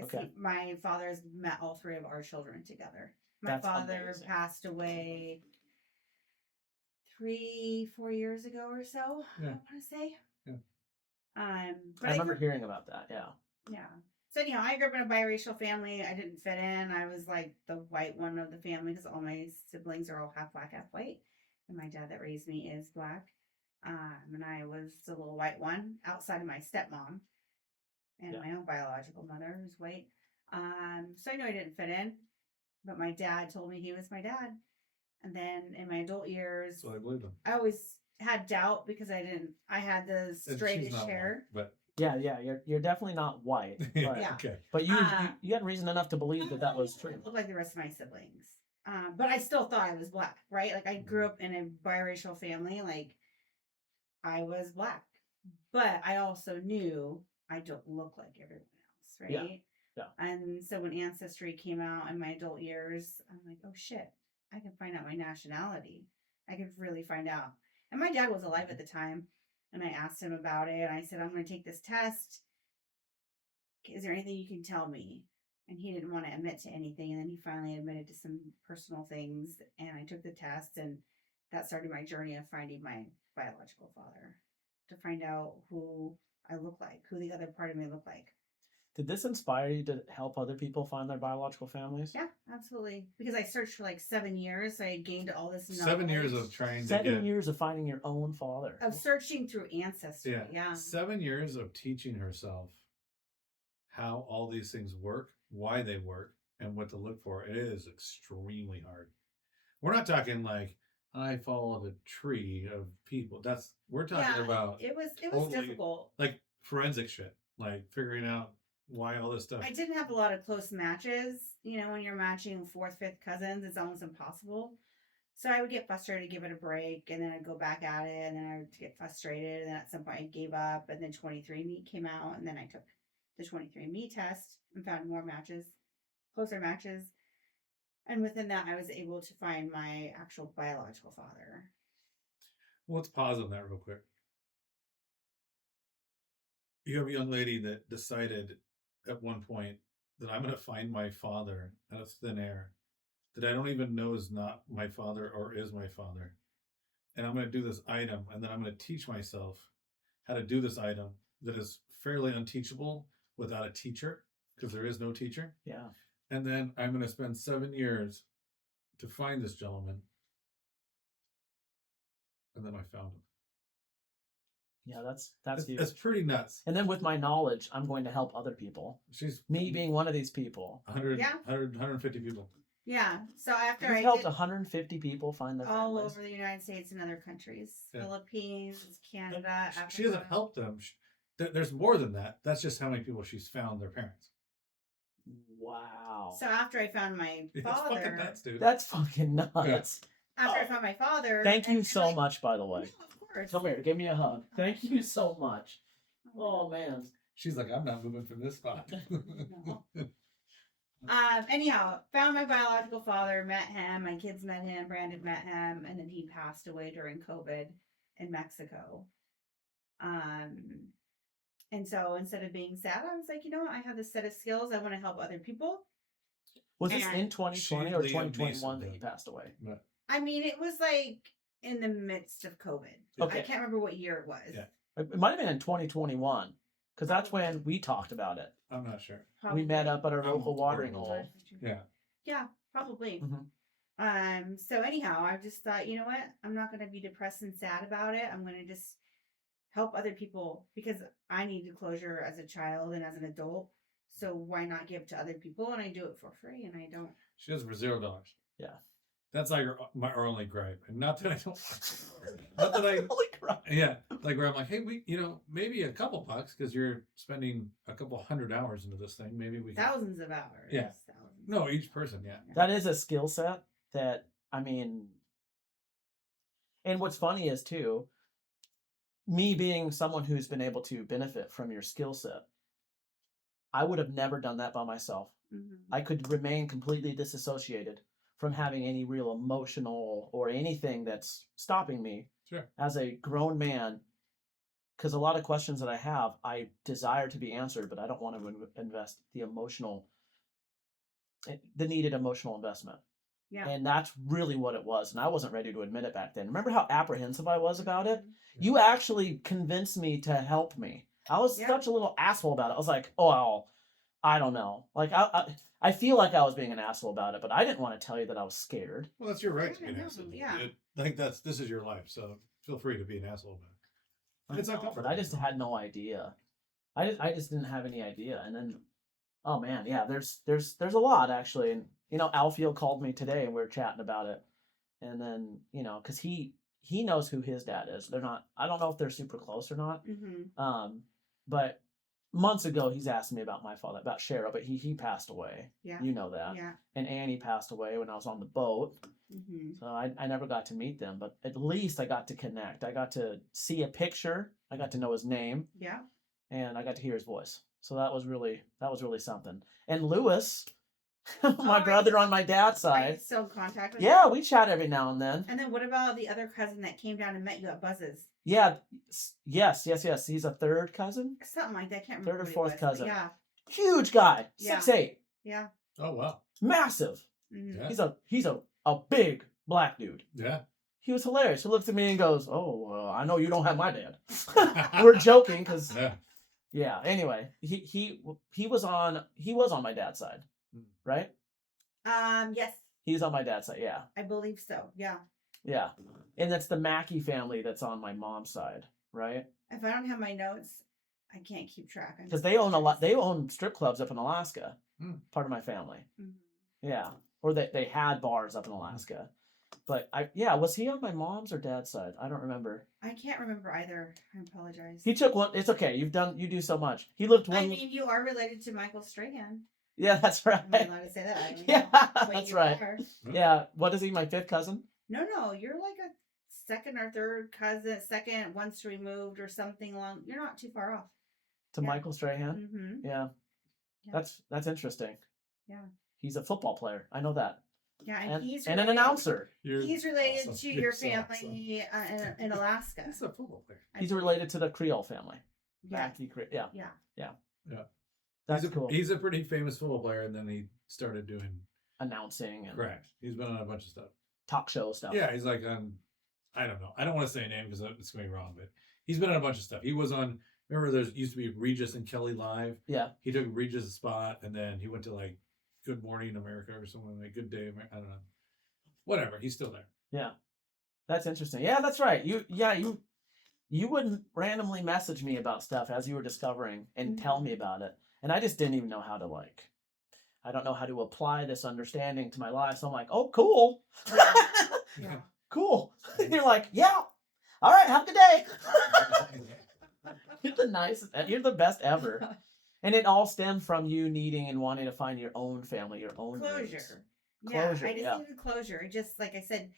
Okay. My father's met all 3 of our children together. My That's father amazing. passed away 3-4 years ago or so. Yeah. I want to say. Yeah. But I remember hearing about that. Yeah. Yeah. So anyhow, I grew up in a biracial family. I didn't fit in. I was like the white one of the family because all my siblings are all half black, half white. And my dad that raised me is black. And I was the little white one outside of my stepmom and my own biological mother who's white. So I knew I didn't fit in, but my dad told me he was my dad. And then in my adult years, So I believe him. I always had doubt because I had the And she's straightest not hair. one, Yeah. You're definitely not white. But, Yeah. Okay. But you had reason enough to believe that was true. Look like the rest of my siblings. But I still thought I was black, right? Like I grew up in a biracial family, like I was black. But I also knew I don't look like everyone else, right? Yeah. And so when Ancestry came out in my adult years, I'm like, oh shit, I can find out my nationality. I could really find out. And my dad was alive at the time. And I asked him about it. And I said, I'm going to take this test. Is there anything you can tell me? And he didn't want to admit to anything. And then he finally admitted to some personal things. And I took the test. And that started my journey of finding my biological father. To find out who I look like, who the other part of me looked like. Did this inspire you to help other people find their biological families? Yeah, absolutely. Because I searched for like 7 years. So I gained all this knowledge. 7 years of trying to 7 years of finding your own father. Of searching through Ancestry. Yeah. 7 years of teaching herself how all these things work, why they work, and what to look for. It is extremely hard. We're not talking like I followed a tree of people. We're talking about it was totally difficult. like forensic shit, like figuring out why all this stuff. I didn't have a lot of close matches. When you're matching 4th, 5th cousins, it's almost impossible. So I would get frustrated, give it a break, and then I'd go back at it, and then I would get frustrated, and then at some point I gave up, and then 23andMe came out, and then I took the 23andMe test and found more matches, closer matches. And within that, I was able to find my actual biological father. Well, let's pause on that real quick. you have a young lady that decided at one point that I'm going to find my father out of thin air that I don't even know is not my father or is my father. And I'm going to do this item, and then I'm going to teach myself how to do this item that is fairly unteachable without a teacher, because there is no teacher. Yeah. And then I'm going to spend 7 years to find this gentleman. And then I found him. Yeah, that's huge. That's pretty nuts. And then with my knowledge, I'm going to help other people. She's Me being one of these people. 150 people. Yeah. So after You've I helped did 150 people find their all families. over the United States and other countries, Yeah. Philippines, Canada, Africa. She doesn't help them. There's more than that. That's just how many people she's found their parents. Wow. So after I found my That's fucking father, nuts, dude. That's fucking nuts. Yeah. after I found my father, Thank you and so like, much, by the way. No, of course. Come here, give me a hug. Thank you so much. Oh man. She's like, I'm not moving from this spot. No. Anyhow, found my biological father, met him, my kids met him, Brandon met him, and then he passed away during COVID in Mexico. And so instead of being sad, I was like, you know what? I have this set of skills. I want to help other people. Was this And in 2020 she- or Liam 2021 Neeson that he did. passed away? I mean, it was like in the midst of COVID. Okay. I can't remember what year it was. Yeah. It might have been in 2021 because that's when we talked about it. I'm not sure. We met up at our Oh, local watering hole. Yeah. Yeah, probably. Mhm. So anyhow, I just thought, you know what? I'm not going to be depressed and sad about it. I'm going to just help other people because I needed closure as a child and as an adult. So why not give to other people? And I do it for free, and I don't. She does it for $0. Yeah. That's like my only gripe. And not that I don't. Not that I. Holy crap. Yeah. Like where I'm like, hey, maybe a couple bucks because you're spending a couple 100 hours into this thing. Maybe we can. Thousands of hours. Yeah. Thousands. No, each person. Yeah. That is a skill set that, I mean, and what's funny is too, me being someone who's been able to benefit from your skill set, I would have never done that by myself. Mhm. I could remain completely disassociated from having any real emotional or anything that's stopping me Sure. as a grown man. Because a lot of questions that I have, I desire to be answered, but I don't want to invest the needed emotional investment. Yeah. And that's really what it was. And I wasn't ready to admit it back then. Remember how apprehensive I was about it? Mhm. You actually convinced me to help me. I was such a little asshole about it. I was like, oh, I don't know. Like, I feel like I was being an asshole about it, but I didn't want to tell you that I was scared. Well, that's your right to be Yeah, an no, asshole. yeah. I think this is your life, so feel free to be an asshole about it. It's I know, uncomfortable. but I just had no idea. I just didn't have any idea. And then, oh man, yeah, there's a lot actually. And Alfield called me today and we were chatting about it. And then because he knows who his dad is. They're not. I don't know if they're super close or not. Mhm. But months ago he's asked me about my father, about Cheryl, but he passed away. Yeah. You know that. Yeah. And Annie passed away when I was on the boat. Mhm. So I never got to meet them, but at least I got to connect. I got to see a picture. I got to know his name. Yeah. And I got to hear his voice. So that was really something. And Lewis, my brother on my dad's Are you side. still in contact with Yeah, him? we chat every now and then. And then what about the other cousin that came down and met you at Buzz's? Yeah. Yes. He's a third cousin. Something like that. I can't remember. Third or what he fourth was, but cousin. Yeah. Huge guy. Yeah. 6'8". Yeah. Oh wow. Massive. Mhm. Yeah. He's a big black dude. Yeah. He was hilarious. He looked at me and goes, "Oh, I know you don't have my dad." We're joking because Yeah. Anyway, he was on my dad's side, right? Yes, He's on my dad's side. Yeah. I believe so. Yeah. Yeah. And that's the Mackey family that's on my mom's side, right? If I don't have my notes, I can't keep track. Because they own a lot. They own strip clubs up in Alaska. Hmm. Part of my family. Mhm. Yeah. Or they had bars up in Alaska. But was he on my mom's or dad's side? I don't remember. I can't remember either. I apologize. He took one. It's okay. You do so much. He looked one. I mean, you are related to Michael Strahan. Yeah, that's right. Am I allowed to say that? I don't Yeah, know. But that's you right. are. Yeah. What is he? My fifth cousin? No, you're like a second or third cousin, second once removed or something along. You're not too far off. To Michael Strahan? Mm-hmm. Yeah. Yeah. That's interesting. Yeah. He's a football player. I know that. Yeah, And he's an related- announcer. He's related awesome. to You're your so family in Alaska. He's a football player. He's related to the Creole family. back. Yeah. That's cool. He's a pretty famous football player, and then he started doing announcing and correct. He's been on a bunch of stuff, talk show stuff. Yeah, he's like on. I don't know. I don't want to say a name because it's going to be wrong, but he's been on a bunch of stuff. He was on. Remember, there used to be Regis and Kelly Live. Yeah. He took Regis' spot, and then he went to like Good Morning America or something like Good Day America. I don't know. Whatever. He's still there. Yeah, that's interesting. Yeah, that's right. You wouldn't randomly message me about stuff as you were discovering and tell me about it, and I just didn't even know how to I don't know how to apply this understanding to my life. So I'm like, oh, cool. Yeah. Cool. And you're like, yeah. All right, have a good day. You're the nicest. You're the best ever. And it all stemmed from you needing and wanting to find your own family, your own closure. roots. Yeah, Closure, I just yeah. needed closure. Just like I said,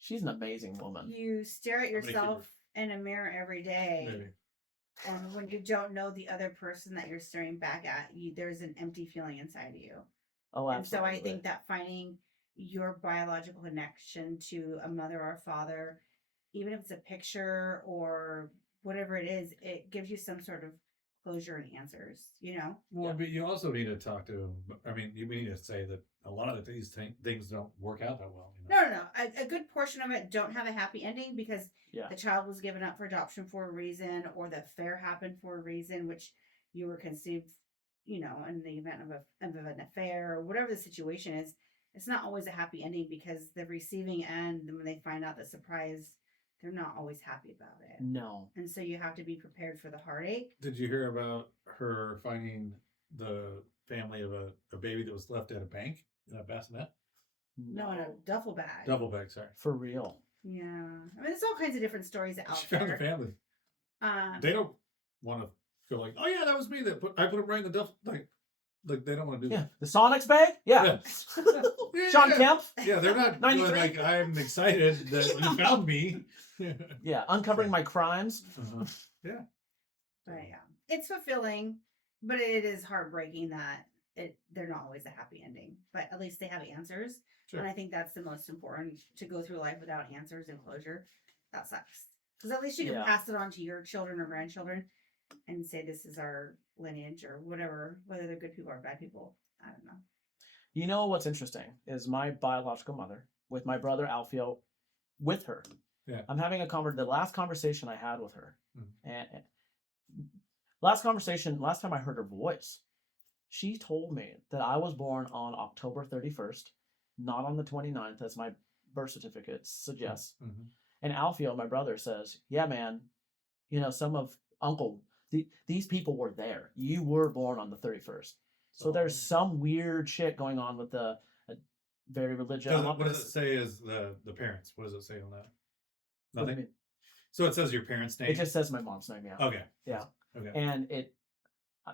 She's an amazing woman. you stare at many kids yourself in a mirror every day, Maybe. and when you don't know the other person that you're staring back at, there's an empty feeling inside of you. Oh, And so absolutely. I think that finding your biological connection to a mother or a father, even if it's a picture or whatever it is, it gives you some sort of closure and answers, you know? Well, Yeah. but you also need to talk to. I mean, you need to say that a lot of these things don't work out that well. You know? No. A good portion of it don't have a happy ending because Yeah. the child was given up for adoption for a reason, or the affair happened for a reason, which you were conceived, in the event of an affair or whatever the situation is. It's not always a happy ending because the receiving end, when they find out the surprise, they're not always happy about it. No. And so you have to be prepared for the heartache. Did you hear about her finding the family of a baby that was left at a bank in a bassinet? No, in a duffel bag. Duffel bag, sorry. For real. Yeah. I mean, there's all kinds of different stories out She found the there. family. They don't want to go like, oh yeah, that was me that I put it right in the duffel. Like they don't want to do Yeah. The Sonics bag? Yeah. Yeah, Sean yeah. Kemp? Yeah, they're not going 93? like, I'm excited that you found me. Yeah. Uncovering my crimes. Uh-huh. Yeah. But yeah, it's fulfilling, but it is heartbreaking that they're not always a happy ending. But at least they have answers, Sure. and I think that's the most important. To go through life without answers and closure, that sucks. Because at least you can Yeah. pass it on to your children or grandchildren, and say this is our lineage or whatever. Whether they're good people or bad people, I don't know. You know what's interesting is my biological mother with my brother Alfio, with her. Yeah. I'm having the last conversation I had with her, Mhm. and last time I heard her voice, she told me that I was born on October 31st, not on the 29th, as my birth certificate suggests. Mhm. And Alfio, my brother, says, "Yeah, man, some of Uncle, these people were there. You were born on the 31st." So there's some weird shit going on with the very religious. What does it say as the parents? What does it say on that? What do you Nothing. mean? So it says your parents' name. It just says my mom's name, yeah. Okay. Yeah. Okay. And it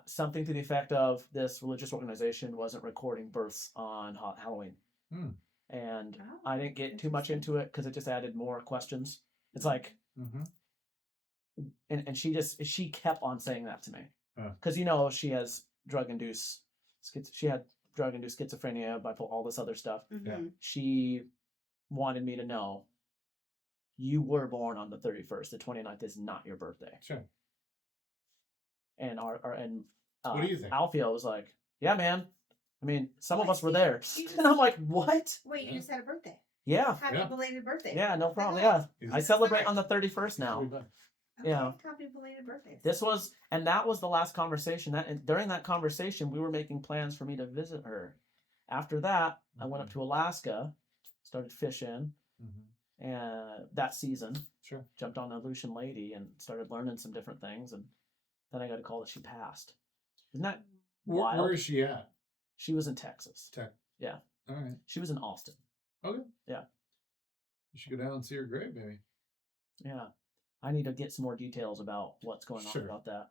something to the effect of this religious organization wasn't recording births on Halloween. Hmm. And Oh, I didn't get too much into it because it just added more questions. It's like, Mm-hmm. and she kept on saying that to me because she has drug-induced schizophrenia, bipolar, all this other stuff. Mm-hmm. She wanted me to know you were born on the 31st. The 29th is not your birthday. Sure. And What do you think? Alfio was like, "Yeah, man. I mean, some of What? us were there." You just- And I'm like, "What?" Wait, you Yeah. just had a birthday. Yeah. Happy Yeah. belated birthday. Yeah, no problem. Yeah. Yeah. I celebrate on the 31st now. Okay, Yeah. Happy belated birthday. That was the last conversation. And during that conversation, we were making plans for me to visit her. After that, I went up to Alaska, started fishing, Mm-hmm. and that season Sure. jumped on the Aleutian Lady and started learning some different things. And then I got a call that she passed. Isn't that wild? Where is she at? She was in Texas. Yeah. All right. She was in Austin. Okay. Yeah. You should go down and see her grave, maybe. Yeah. I need to get some more details about what's going on Sure. about that.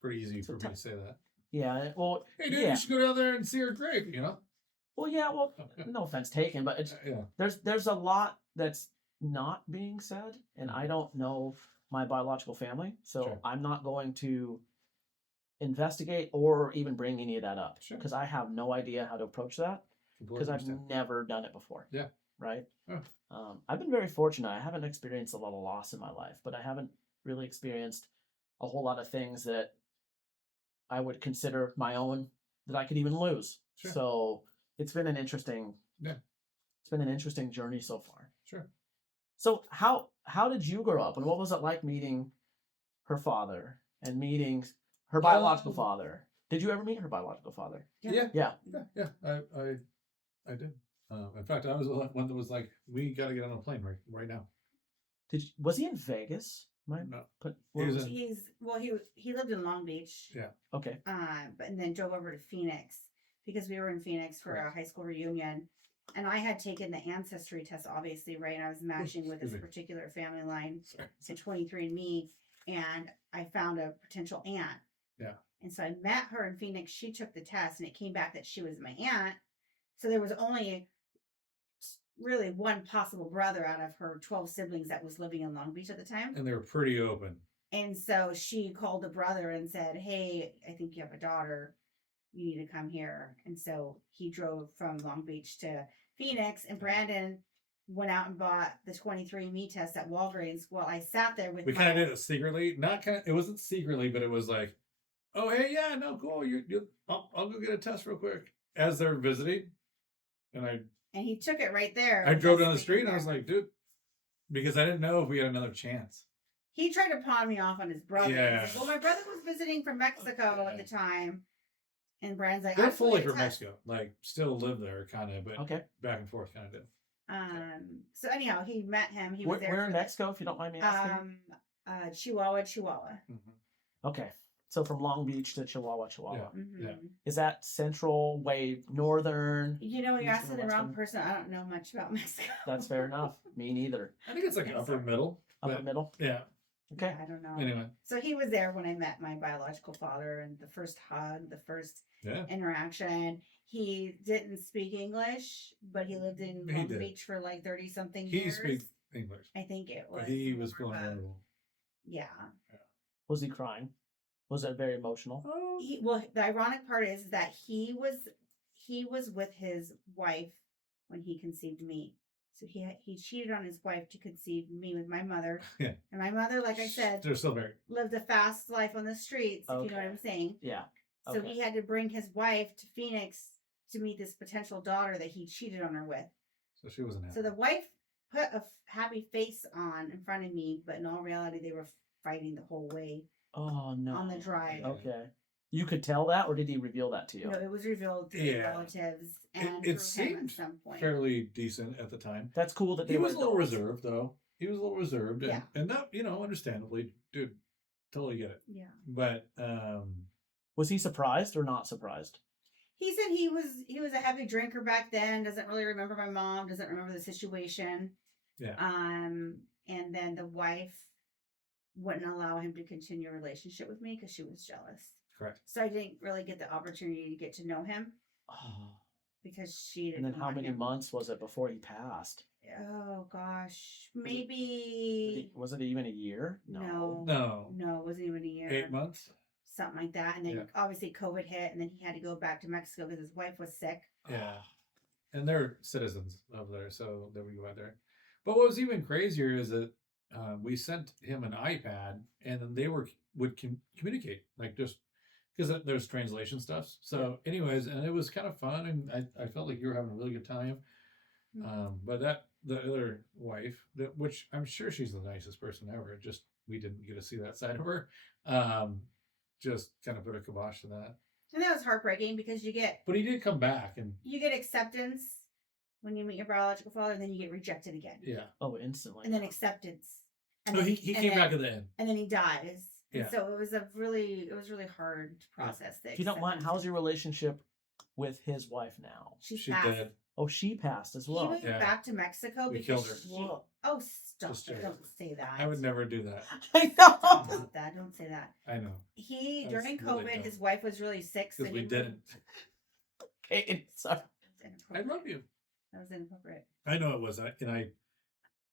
Pretty easy So for me to say that. Yeah. Well, Hey, dude, yeah. you should go down there and see her grave. Well, yeah. Well, no offense taken, but it's, Yeah. there's a lot that's not being said, and I don't know my biological family, so Sure. I'm not going to investigate or even bring any of that up Sure. because I have no idea how to approach that because Completely I've understand. never done it before. Yeah. Right. Yeah. I've been very fortunate. I haven't experienced a lot of loss in my life, but I haven't really experienced a whole lot of things that I would consider my own that I could even lose. Sure. So it's been an interesting journey so far. Sure. So how did you grow up, and what was it like meeting her father and meeting her biological father? Did you ever meet her biological father? Yeah. Yeah. I did. In fact, I was the one that was like, we got to get on a plane right now. Was he in Vegas? No. He lived in Long Beach. Yeah. Okay. And then drove over to Phoenix because we were in Phoenix for a high school reunion. And I had taken the ancestry test, obviously, right? And I was matching with this particular family line to 23andMe, and I found a potential aunt. Yeah. And so I met her in Phoenix. She took the test, and it came back that she was my aunt. So there was only really one possible brother out of her 12 siblings that was living in Long Beach at the time. And they were pretty open. And so she called the brother and said, hey, I think you have a daughter. You need to come here. And so he drove from Long Beach to Phoenix, and Brandon went out and bought the 23andMe test at Walgreens while I sat there with We kind of did it secretly. It wasn't secretly, but it was like, oh, hey, yeah, no, cool. I'll go get a test real quick as they're visiting. And he took it right there. I drove down the street and I was like, dude, because I didn't know if we had another chance. He tried to pawn me off on his brother. Yeah. Well, my brother was visiting from Mexico at the time. And Brandon's like, they're fully from Mexico, like still live there, kind of, but back and forth, kind of did. So anyhow, he met him. He was there. Where in Mexico, if you don't mind me asking? Chihuahua. Mm-hmm. Okay, so from Long Beach to Chihuahua. Yeah. Mm-hmm. Yeah. Is that central, way northern? You know, you're asking the wrong person. I don't know much about Mexico. That's fair enough. Me neither. I think it's like upper middle. Upper middle. Yeah. Okay. I don't know. Anyway. So he was there when I met my biological father, and the first hug, the first interaction. He didn't speak English, but he lived in Long Beach for like 30-something years. He speaks English. I think it was. But he was feeling vulnerable. Yeah. Was he crying? Was it very emotional? The ironic part is that he was with his wife when he conceived me. So he cheated on his wife to conceive me with my mother. Yeah. And my mother, like I said, they're still married. Lived a fast life on the streets, if you know what I'm saying. Yeah. So he had to bring his wife to Phoenix to meet this potential daughter that he cheated on her with. So she wasn't happy. So the wife put a happy face on in front of me, but in all reality, they were fighting the whole way. Oh, no. On the drive. Okay. You could tell that, or did he reveal that to you? No, it was revealed to the relatives and it through him seemed at some point. fairly decent at the time. That's cool that he was a little reserved, though. He was a little reserved, and that, understandably, dude, totally get it. Yeah. But was he surprised or not surprised? He said he was a heavy drinker back then. Doesn't really remember my mom. Doesn't remember the situation. Yeah. And then the wife wouldn't allow him to continue a relationship with me because she was jealous. Correct. So I didn't really get the opportunity to get to know him. Oh. Because she didn't. And then how many months was it before he passed? Oh gosh, maybe. Was it even a year? No, it wasn't even a year. 8 months. Something like that, and then obviously COVID hit, and then he had to go back to Mexico because his wife was sick. Yeah, and they're citizens over there, so then we go out there. But what was even crazier is that we sent him an iPad, and then they would communicate, like just because there's translation stuff. So, anyways, and it was kind of fun, and I felt like you were having a really good time. Mm-hmm. But the other wife, which I'm sure she's the nicest person ever, just we didn't get to see that side of her. Just kind of put a kibosh to that. And that was heartbreaking because But he did come back, and you get acceptance when you meet your biological father, and then you get rejected again. Yeah. Oh, instantly. And then acceptance. And he came back at the end. And then he dies. Yeah. And so it was really hard process. If you don't mind, how's your relationship with his wife now? She's dead. Oh, she passed as well. He moved back to Mexico we because killed her. Oh, stop! Don't say that. I would never do that. I know. Don't say that. I know. During COVID, his wife was really sick, so we didn't. Okay, sorry. I love you. That was inappropriate. I know it was,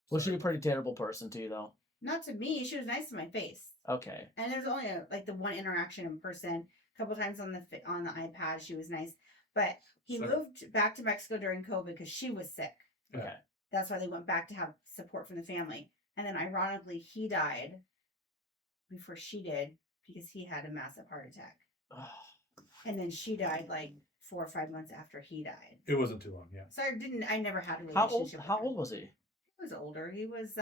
Was she a pretty terrible person too, though? Not to me. She was nice to my face. Okay. And there was only the one interaction in person. A couple times on the iPad, she was nice. But he moved back to Mexico during COVID because she was sick. Okay. That's why they went back to have support from the family. And then ironically, he died before she did because he had a massive heart attack. And then she died like 4 or 5 months after he died. It wasn't too long, yeah. So I never had a relationship. How old was he? He was older. He was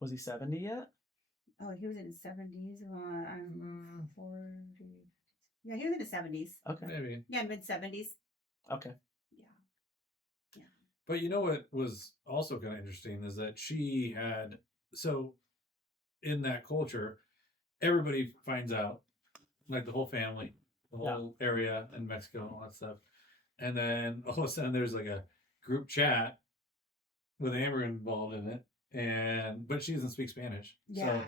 Was he 70 yet? Oh, he was in his 70s. I'm 40. Yeah, he was in his 70s. Okay. Maybe. Yeah, mid 70s. Okay. Yeah. But you know what was also kind of interesting is that she had, so in that culture, everybody finds out, like the whole family, the whole area in Mexico and all that stuff. And then all of a sudden there's like a group chat with Amber involved in it. But she doesn't speak Spanish. Yeah.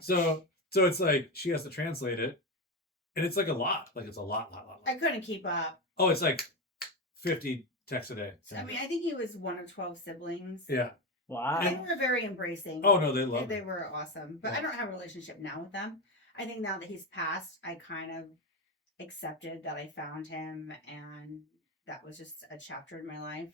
So it's like she has to translate it. And it's like a lot. Like it's a lot. I couldn't keep up. Oh, it's like 50 texts a day. I mean, I think he was one of 12 siblings. Yeah. Wow. They were very embracing. Oh, no, they love They were awesome. But I don't have a relationship now with them. I think now that he's passed, I kind of accepted that I found him and that was just a chapter in my life.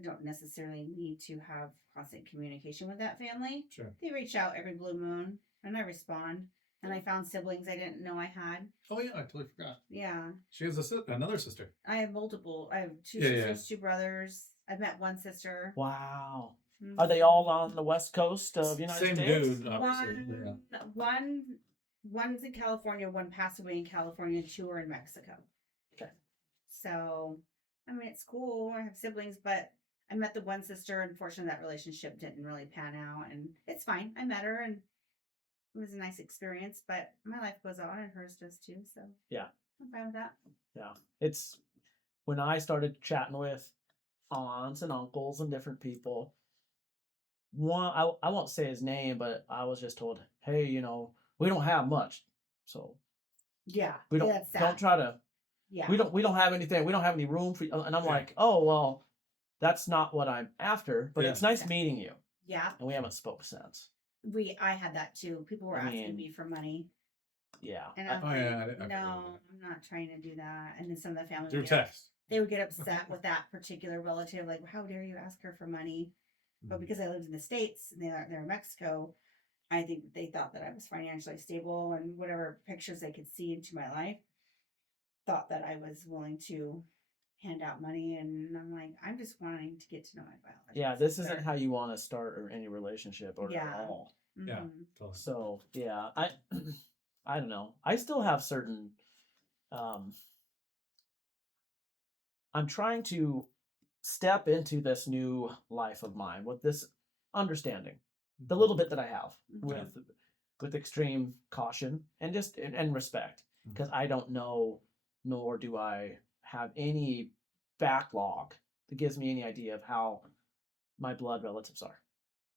I don't necessarily need to have constant communication with that family. Sure. They reach out every blue moon and I respond. And I found siblings I didn't know I had. Oh, yeah, I totally forgot. Yeah. She has another sister. I have multiple. I have 2 sisters, 2 brothers. I've met 1 sister. Wow. Mm-hmm. Are they all on the west coast of United States? Same dude, obviously. One's in California, 1 passed away in California, 2 are in Mexico. Okay. So, I mean, it's cool. I have siblings, but I met the 1 sister. Unfortunately, that relationship didn't really pan out, and it's fine. I met her, and it was a nice experience, but my life goes on, and hers does too, so. Yeah. I'm fine with that. Yeah. It's when I started chatting with aunts and uncles and different people, I won't say his name, but I was just told, hey, we don't have much, so yeah, we don't try to. Yeah, we don't have anything. We don't have any room for you. And I'm like, oh well, that's not what I'm after. But it's nice meeting you. Yeah, and we haven't spoke since. I had that too. People were asking me for money. Yeah, and I'm not trying to do that. And then some of the family through text, they would get upset with that particular relative, like, how dare you ask her for money? But because I lived in the States and they're in Mexico, I think they thought that I was financially stable and whatever pictures they could see into my life, thought that I was willing to hand out money. And I'm like, I'm just wanting to get to know my biology. Yeah, this isn't how you want to start any relationship or at all. Mm-hmm. Yeah, totally. So yeah, I don't know. I still have certain. I'm trying to step into this new life of mine with this understanding, the little bit that I have, with extreme caution and just and respect, because I don't know, nor do I have any backlog that gives me any idea of how my blood relatives are.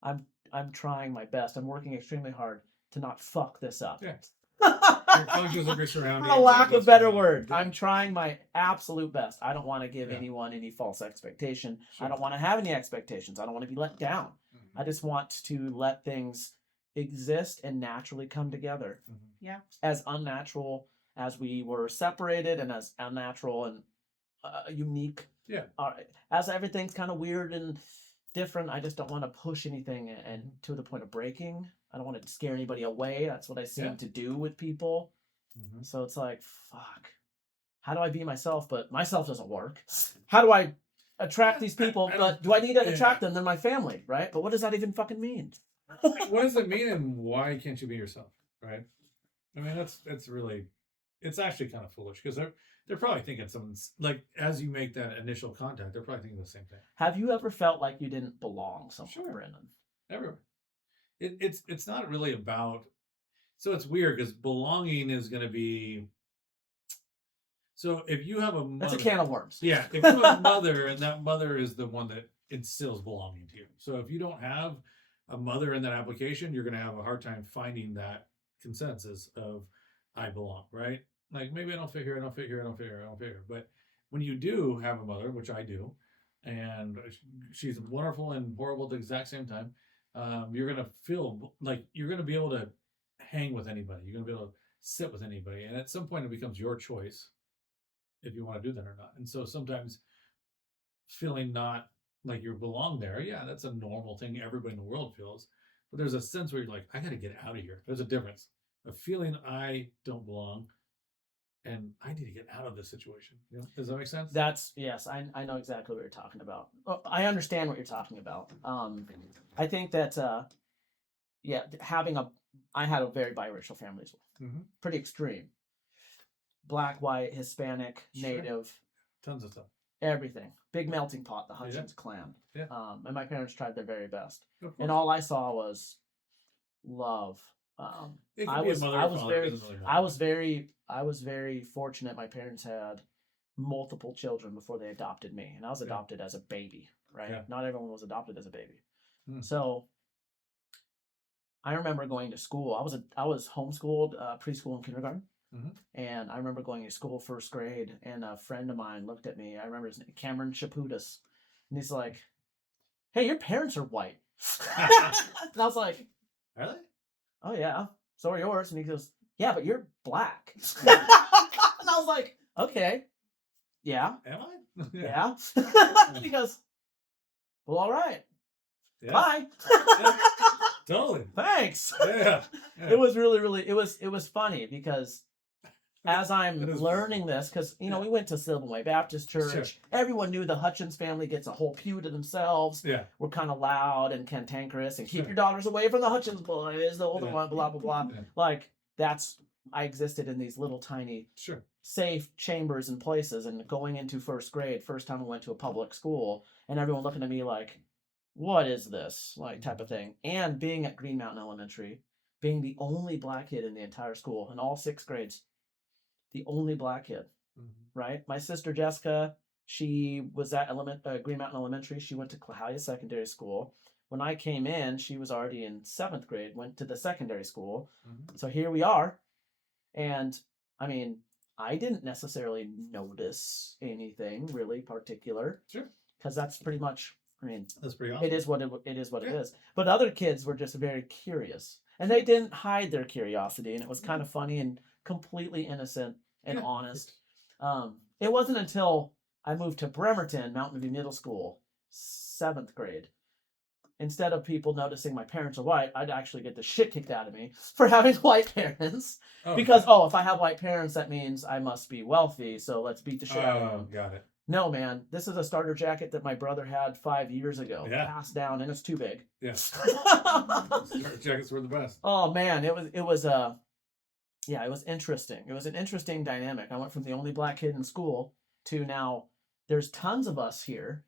I'm trying my best. I'm working extremely hard to not fuck this up. Yeah. For a lack of better word, I'm trying my absolute best. I don't want to give anyone any false expectation. Sure. I don't want to have any expectations. I don't want to be let down. Mm-hmm. I just want to let things exist and naturally come together. Mm-hmm. Yeah. As unnatural as we were separated, and as unnatural and unique. Yeah. As everything's kind of weird and different, I just don't want to push anything and to the point of breaking. I don't want to scare anybody away. That's what I seem to do with people. Mm-hmm. So it's like, fuck. How do I be myself? But myself doesn't work. How do I attract these people? But do I need to attract them? They're my family, right? But what does that even fucking mean? What does it mean, and why can't you be yourself, right? I mean, that's really, it's actually kind of foolish, because they're probably thinking something's like, as you make that initial contact, they're probably thinking the same thing. Have you ever felt like you didn't belong somewhere, Sure. Brendan? Everywhere. It's not really about, so it's weird because belonging is going to be, so if you have a mother, that's a can of worms. Yeah, if you have a mother and that mother is the one that instills belonging to you. So if you don't have a mother in that application, you're going to have a hard time finding that consensus of I belong, right? Like, maybe I don't fit here, I don't fit here, I don't fit here, I don't fit here. But when you do have a mother, which I do, and she's wonderful and horrible at the exact same time, you're going to feel like you're going to be able to hang with anybody. You're going to be able to sit with anybody. And at some point it becomes your choice if you want to do that or not. And so sometimes feeling not like you belong there, yeah, that's a normal thing everybody in the world feels. but there's a sense where you're like, I got to get out of here. There's a difference. A feeling I don't belong, and I need to get out of this situation. You know? Does that make sense? Yes, I know exactly what you're talking about. Well, I understand what you're talking about. I think that yeah, I had a very biracial family as well. Mm-hmm. Pretty extreme. Black, white, Hispanic, Sure. Native. Tons of stuff. Everything. Big melting pot, the Hutchins clan. Yeah. And my parents tried their very best. And all I saw was love. I was very fortunate. My parents had multiple children before they adopted me, and I was adopted as a baby, right? Yeah. Not everyone was adopted as a baby. So I remember going to school. I was homeschooled preschool and kindergarten. Mm-hmm. And I remember going to school first grade, and a friend of mine looked at me. I remember his name, Cameron Chaputis, and he's like, "Hey, your parents are white." And I was like, "Really? Oh yeah, so are yours." And he goes, "Yeah, but you're black." And I was like, "Okay, yeah, am I? Yeah." And he goes, "Well, all right, bye." Yeah. Totally. Thanks. Yeah. It was really it was funny because as I'm learning this, because we went to Silver Way Baptist Church. Sure. Everyone knew the Hutchins family gets a whole pew to themselves. Yeah. We're kind of loud and cantankerous and keep your daughters away from the Hutchins boys, the older one, blah, blah, blah. Yeah. Like, I existed in these little tiny, safe chambers and places, and going into first grade, first time I went to a public school, and everyone looking at me like, what is this? Like, type of thing. And being at Green Mountain Elementary, being the only black kid in the entire school, in all 6 grades, the only black kid, right? My sister Jessica, she was at Green Mountain Elementary. She went to Clahalia Secondary School. When I came in, she was already in 7th grade, went to the secondary school. So here we are. And I mean, I didn't necessarily notice anything really particular. Sure. Because that's pretty much, that's pretty awesome. It is what it is. But other kids were just very curious. And they didn't hide their curiosity. And it was kind of funny and completely innocent and honest. It wasn't until I moved to Bremerton, Mountain View Middle School, 7th grade. Instead of people noticing my parents are white, I'd actually get the shit kicked out of me for having white parents. Because, if I have white parents, that means I must be wealthy. So let's beat the shit out of them. Got it. No, man. This is a starter jacket that my brother had 5 years ago. Yeah. Passed down, and it's too big. Yeah. Starter jackets were the best. Oh, man. It was interesting. It was an interesting dynamic. I went from the only black kid in school to now there's tons of us here,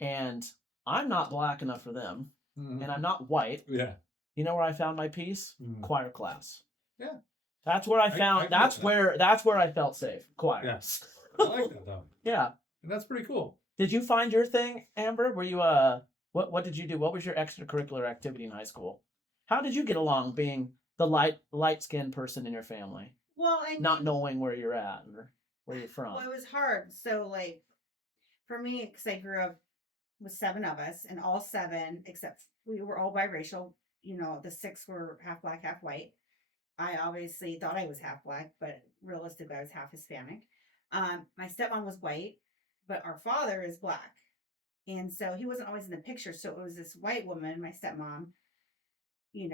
and I'm not black enough for them, and I'm not white. Yeah. You know where I found my peace? Choir class. Yeah. That's where I found. That's where I felt safe. Choir. Yes. I like that though. Yeah. And that's pretty cool. Did you find your thing, Amber? Were you what did you do? What was your extracurricular activity in high school? How did you get along being the light skinned person in your family? Well, not knowing where you're at or where you're from. Well, it was hard. So like for me, because I grew up with 7 of us, and all 7, except we were all biracial. The 6 were half black, half white. I obviously thought I was half black, but realistically I was half Hispanic. My stepmom was white, but our father is black. And so he wasn't always in the picture. So it was this white woman, my stepmom, we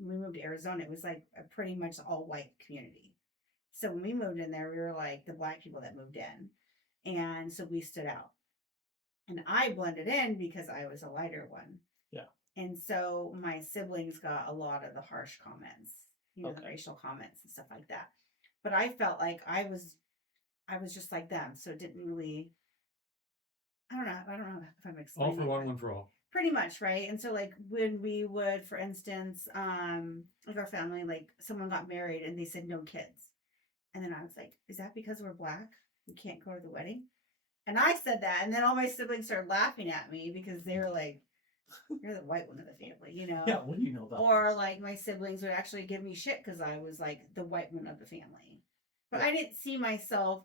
moved to Arizona. It was like a pretty much all white community. So when we moved in there, we were like the black people that moved in. And so we stood out. And I blended in because I was a lighter one. Yeah. And so my siblings got a lot of the harsh comments, the racial comments and stuff like that. But I felt like I was just like them, so it didn't really. I don't know if I'm explaining. All for one for all. Pretty much, right? And so, like, when we would, for instance, like our family, like someone got married and they said no kids, and then I was like, "Is that because we're black? We can't go to the wedding?" And I said that, and then all my siblings started laughing at me because they were like, "You're the white one of the family," Yeah, what do you know about? Or this? like my siblings would actually give me shit because I was like the white one of the family, but I didn't see myself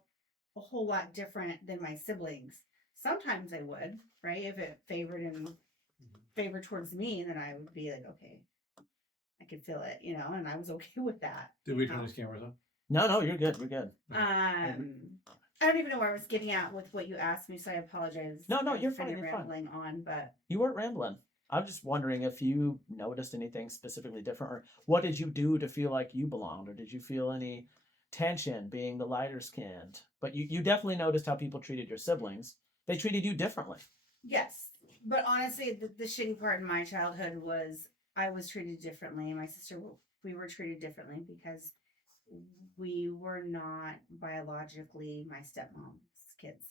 a whole lot different than my siblings. Sometimes I would, right? If it favored towards me, then I would be like, okay, I could feel it, and I was okay with that. Did we turn these cameras on? No, you're good. We're good. I don't even know where I was getting at with what you asked me, so I apologize. No, you're fine. You're rambling on, but you weren't rambling. I'm just wondering if you noticed anything specifically different, or what did you do to feel like you belonged, or did you feel any tension being the lighter skinned? But you definitely noticed how people treated your siblings. They treated you differently. Yes, but honestly, the shitty part in my childhood was I was treated differently. My sister, we were treated differently because we were not biologically my stepmom's kids.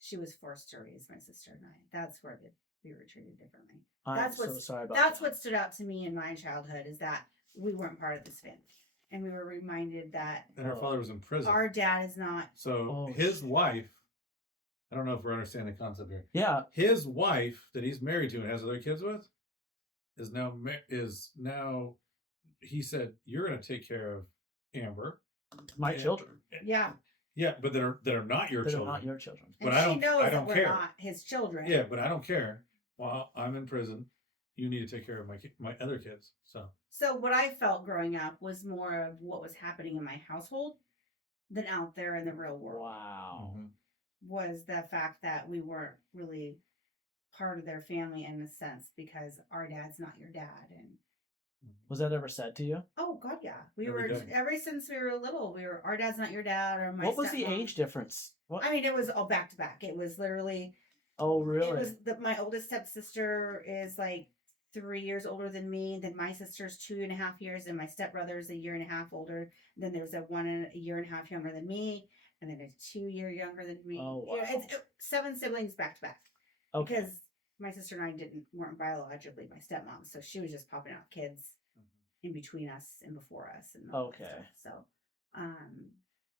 She was forced to raise my sister and I. That's where we were treated differently. I'm so sorry about that's that. what stood out to me in my childhood is that we weren't part of this family, and we were reminded that. And her father was in prison. Our dad is not. So his wife. I don't know if we're understanding the concept here. Yeah. His wife that he's married to and has other kids with is now. He said, "You're going to take care of Amber, my children." Yeah. Yeah, but that are not your children. Not your children. But I she knows I don't that care. We're not his children. Yeah, but I don't care. While I'm in prison, you need to take care of my other kids. So what I felt growing up was more of what was happening in my household than out there in the real world. Wow. Mm-hmm. Was the fact that we weren't really part of their family in a sense because our dad's not your dad. And was that ever said to you? oh God, yeah. We were ever since we were little. Our dad's not your dad or my. What was the age difference? What? I mean, it was all back to back. It was literally. Oh really? It was my oldest stepsister is like 3 years older than me. Then my sister's 2.5 years, and my stepbrother's a year and a half older. Then there's a year and a half younger than me, and then a 2 year younger than me. Oh wow. It's 7 siblings back to back. Okay. Because my sister and I weren't biologically my stepmom, so she was just popping out kids in between us and before us, and all okay. that stuff. So,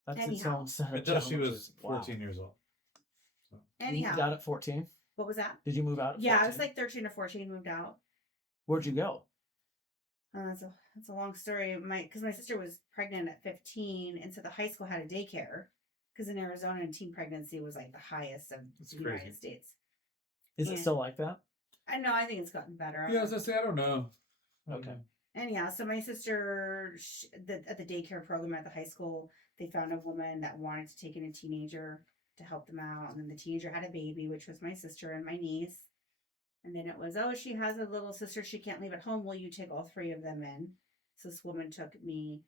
that's anyhow. its own set of But she was wow. 14 years old. So. Anyhow, you moved out at 14. What was that? Did you move out? At 14? Yeah, I was like 13 or 14. Moved out. Where'd you go? That's a long story. Because my sister was pregnant at 15, and so the high school had a daycare. Because in Arizona, teen pregnancy was like the highest of the United States. Is it still like that? I know. I think it's gotten better. Yeah, as I say, I don't know. Okay. Anyhow, so my sister, at the daycare program at the high school, they found a woman that wanted to take in a teenager to help them out. And then the teenager had a baby, which was my sister and my niece. And then it was, oh, she has a little sister she can't leave at home. Will you take all 3 of them in? So this woman took me,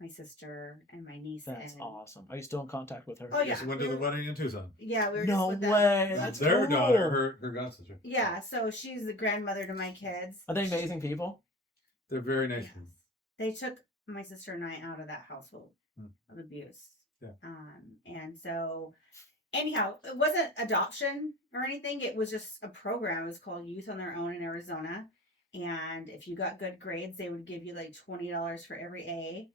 my sister, and my niece. That's awesome. Are you still in contact with her? Oh, yeah. She went to the wedding in Tucson. Yeah, we were no just with way. them. That's their cool. daughter, her god sister. Yeah, so she's the grandmother to my kids. Are they amazing people? They're very nice. Yes. They took my sister and I out of that household of abuse. Yeah. And so, anyhow, it wasn't adoption or anything. It was just a program. It was called Youth on Their Own in Arizona. And if you got good grades, they would give you like $20 for every A.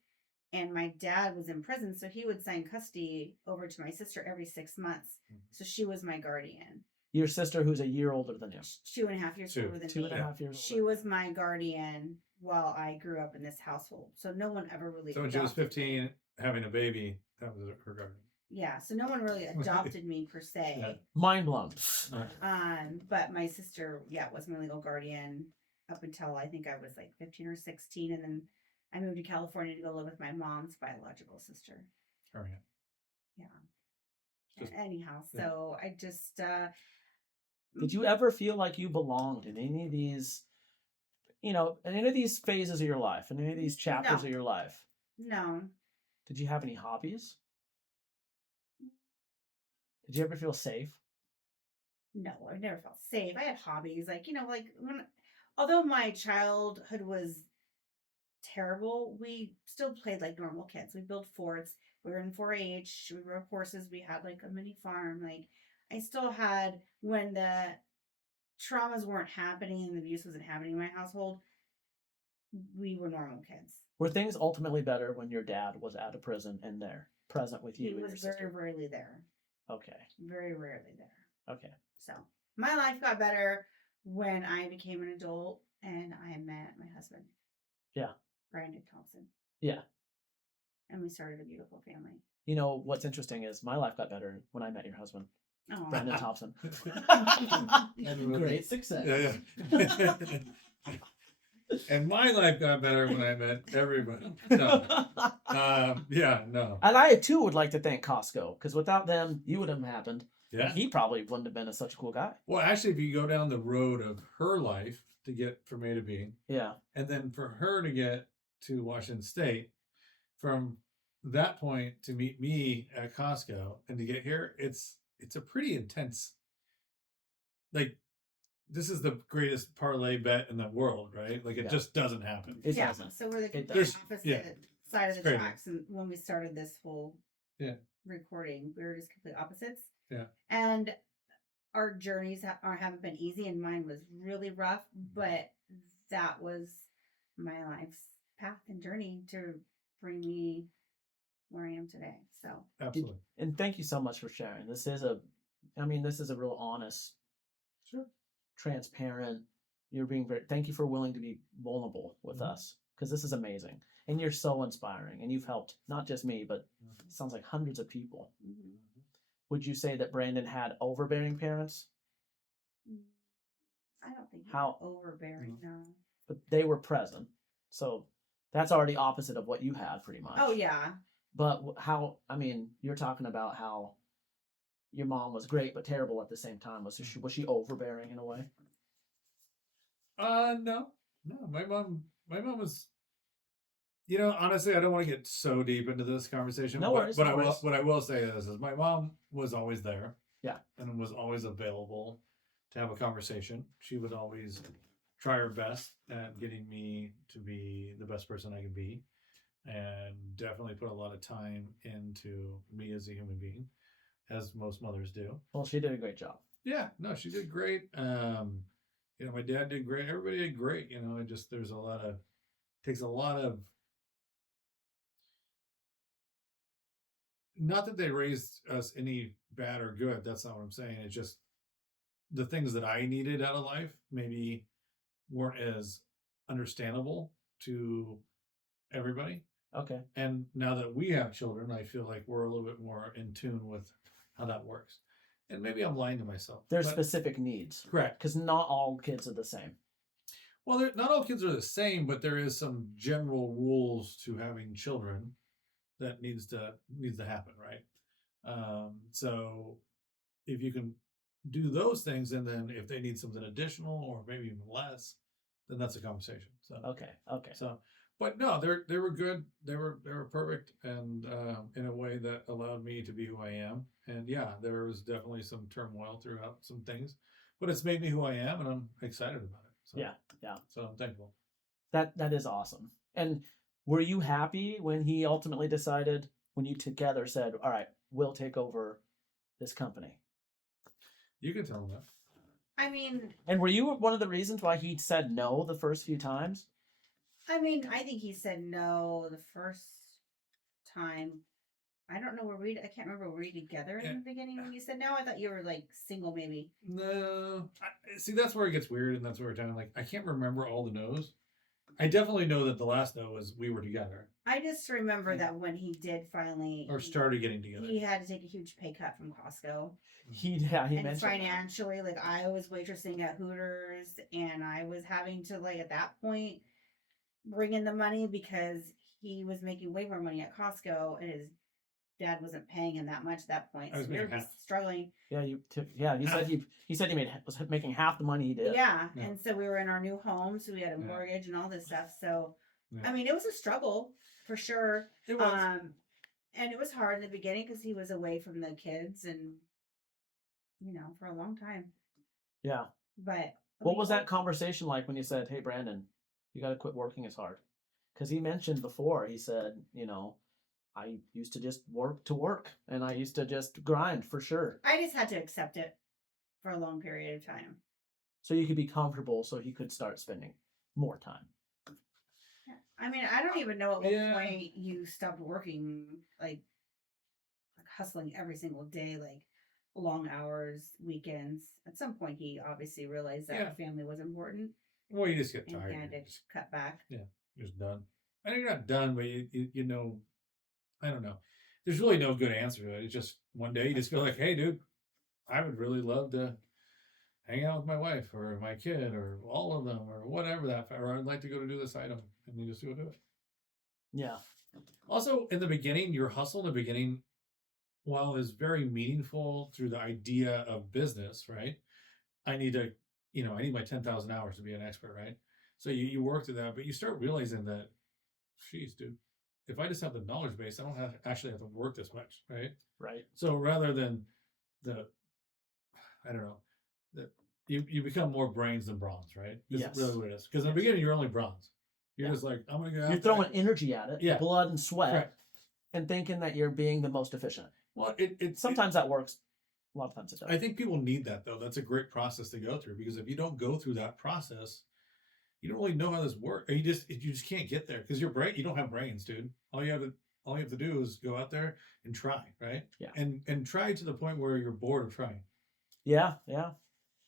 And my dad was in prison, so he would sign custody over to my sister every 6 months. So she was my guardian. Your sister, who's a year older than you. 2.5 years older than me. 2.5 years older. She was my guardian while I grew up in this household. So no one ever really. So when she was 15, having a baby, that was her guardian. Yeah, so no one really adopted me per se. Yeah. Mind blown. But my sister, was my legal guardian up until I think I was like 15 or 16, and then I moved to California to go live with my mom's biological sister. Oh yeah. Yeah. Anyhow, so I just. Did you ever feel like you belonged in any of these, in any of these phases of your life, in any of these chapters of your life? No. Did you have any hobbies? Did you ever feel safe? No, I never felt safe. I had hobbies, although my childhood was terrible, we still played like normal kids. We built forts. We were in 4-H. We rode horses. We had like a mini farm. Like I still had, when the traumas weren't happening and the abuse wasn't happening in my household, we were normal kids. Were things ultimately better when your dad was out of prison and there, present with you? He and was your sister? very rarely there. Okay. Very rarely there. Okay. So my life got better when I became an adult and I met my husband. Yeah. Brandon Thompson. Yeah. And we started a beautiful family. What's interesting is my life got better when I met your husband, Oh. Brandon Thompson. Great success. Yeah. And my life got better when I met everybody. No. No. And I too would like to thank Costco, because without them, you wouldn't have happened. Yeah. He probably wouldn't have been such a cool guy. Well, actually, if you go down the road of her life, to get from A to B. Yeah. And then for her to get to Washington State, from that point to meet me at Costco and to get here, it's a pretty intense, like, this is the greatest parlay bet in the world, right? Like, it just doesn't happen. It doesn't. So we're the There's- opposite side of the crazy. tracks. And when we started this whole recording, we were just complete opposites. Yeah. And our journeys haven't been easy, and mine was really rough, but that was my life's path and journey to bring me where I am today. So Absolutely. And thank you so much for sharing. This is a real honest, transparent. You're being thank you for willing to be vulnerable with us, because this is amazing. And you're so inspiring, and you've helped not just me, but it sounds like hundreds of people. Would you say that Brandon had overbearing parents? I don't think How overbearing, no. But they were present. So that's already opposite of what you had, pretty much. Oh yeah. But you're talking about how your mom was great but terrible at the same time. Was she overbearing in a way? No. My mom was. Honestly, I don't want to get so deep into this conversation. No worries. But what I will say is my mom was always there. Yeah. And was always available to have a conversation. She would always try her best at getting me to be the best person I could be, and definitely put a lot of time into me as a human being, as most mothers do. Well, she did a great job. Yeah, no, she did great. My dad did great. Everybody did great. It just takes a lot of. Not that they raised us any bad or good. That's not what I'm saying. It's just the things that I needed out of life maybe weren't as understandable to everybody. Okay. And now that we have children, I feel like we're a little bit more in tune with how that works. And maybe I'm lying to myself. There's specific needs. Correct. Because not all kids are the same. Well, not all kids are the same, but there is some general rules to having children that needs to happen, right? So if you can do those things, and then if they need something additional or maybe even less, then that's a conversation. So Okay. So, but no, they were good. They were perfect, and in a way that allowed me to be who I am. And yeah, there was definitely some turmoil throughout some things, but it's made me who I am, and I'm excited about it. So, yeah. So I'm thankful. That is awesome. And were you happy when he ultimately decided, when you together said, all right, we'll take over this company? You can tell him that. I mean, and were you one of the reasons why he said no the first few times? I mean, I think he said no the first time. I don't know, I can't remember, were we together in the beginning when you said no? I thought you were like single maybe. No. See, that's where it gets weird, and that's where I'm like, I can't remember all the no's. I definitely know that the last no was we were together. I just remember that when he did finally started getting together, he had to take a huge pay cut from Costco. He and mentioned financially, like I was waitressing at Hooters, and I was having to at that point bring in the money because he was making way more money at Costco, and his dad wasn't paying him that much at that point. So we were struggling. Yeah, he said he was making half the money he did. Yeah, and so we were in our new home, so we had a mortgage and all this stuff. So I mean, it was a struggle for sure. It was. And it was hard in the beginning because he was away from the kids and for a long time. Yeah. But what was that conversation like when you said, "Hey, Brandon, you got to quit working as hard"? Because he mentioned before, he said, I used to just work, and I used to just grind for sure. I just had to accept it for a long period of time. So you could be comfortable, so he could start spending more time. Yeah. I mean, I don't even know at what point you stopped working, like hustling every single day, like long hours, weekends. At some point, he obviously realized that family was important. Well, you just get tired. And had to cut back. Yeah, you're just done. I know you're not done, but you I don't know. There's really no good answer to it. It's just one day you just feel like, hey, dude, I would really love to hang out with my wife or my kid or all of them or whatever or I'd like to go to do this item, and you just go do it. Yeah. Also, in the beginning, your hustle in the beginning, while is very meaningful through the idea of business, right? I need to, I need my 10,000 hours to be an expert, right? So you work through that, but you start realizing that, geez, dude, if I just have the knowledge base, I don't actually have to work this much, right? Right. So rather than I don't know, you become more brains than bronze, right? Is Yes. really what it is. Because in the beginning, you're only bronze. You're just like, I'm going to go out You're throwing energy at it, blood and sweat, Correct. and thinking that you're being the most efficient. Well, sometimes that works. A lot of times it doesn't. I think people need that, though. That's a great process to go through, because if you don't go through that process, you don't really know how this works. You just can't get there, because you don't have brains, dude. All you have to do is go out there and try, right? Yeah. And try to the point where you're bored of trying. Yeah.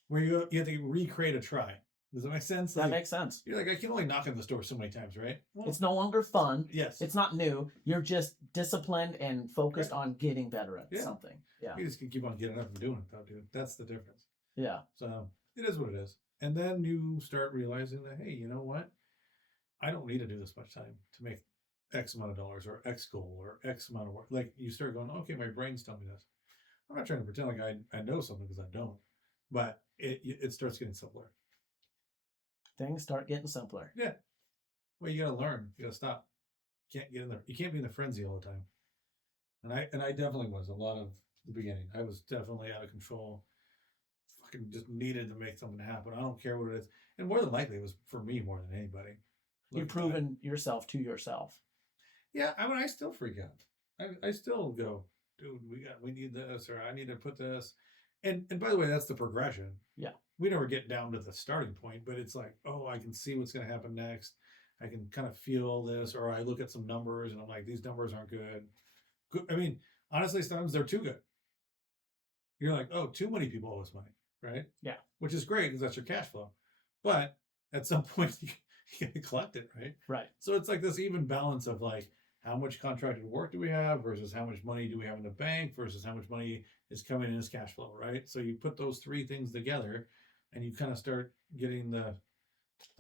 Where you have to recreate a try. Does that make sense? That makes sense. You're like, I can only knock on this door so many times, right? Well, it's no longer fun. Yes. It's not new. You're just disciplined and focused on getting better at something. Yeah. You just can keep on getting up and doing it, though, dude. That's the difference. Yeah. So it is what it is. And then you start realizing that, hey, you know what? I don't need to do this much time to make X amount of dollars or X goal or X amount of work. Like, you start going, okay, my brain's telling me this. I'm not trying to pretend like I know something, because I don't. But it starts getting simpler. Things start getting simpler. Yeah. Well, you got to learn. You got to stop. You can't get in there. You can't be in the frenzy all the time. And I definitely was a lot of the beginning. I was definitely out of control. Fucking just needed to make something happen. I don't care what it is. And more than likely, it was for me more than anybody. You've proven yourself to yourself. Yeah, I still freak out. I still go, dude, we need this, or I need to put this. And by the way, that's the progression. Yeah. We never get down to the starting point, but it's like, oh, I can see what's going to happen next. I can kind of feel this, or I look at some numbers and I'm like, these numbers aren't good. I mean, honestly, sometimes they're too good. You're like, oh, too many people owe us money, right? Yeah. Which is great, because that's your cash flow. But at some point, you got to collect it, right? Right. So it's like this even balance of like, how much contracted work do we have versus how much money do we have in the bank versus how much money is coming in as cash flow, right? So you put those three things together and you kind of start getting the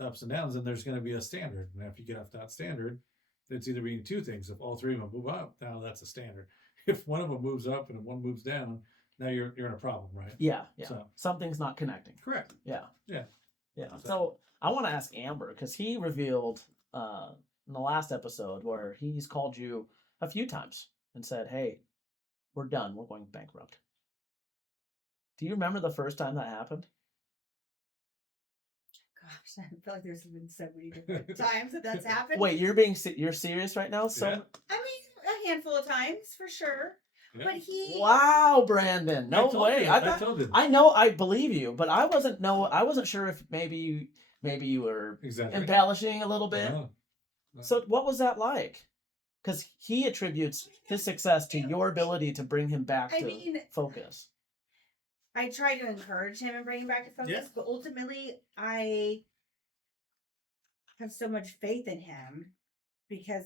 ups and downs, and there's going to be a standard. And if you get off that standard, it's either being two things. If all three of them move up, now that's a standard. If one of them moves up and one moves down, now you're in a problem, right? Yeah. So, something's not connecting. Correct. Yeah. Yeah. So I want to ask Amber, because he revealed in the last episode where he's called you a few times and said, hey, we're done. We're going bankrupt. Do you remember the first time that happened? Gosh, I feel like there's been so many different times that's happened. Wait, you're serious right now? So, yeah. I mean, a handful of times for sure. Yeah. But wow, Brandon, no way. I know, I believe you, but I wasn't sure if maybe you were embellishing a little bit. No. So what was that like? Because he attributes his success to your ability to bring him back to focus. I try to encourage him and bring him back to focus, but ultimately I have so much faith in him because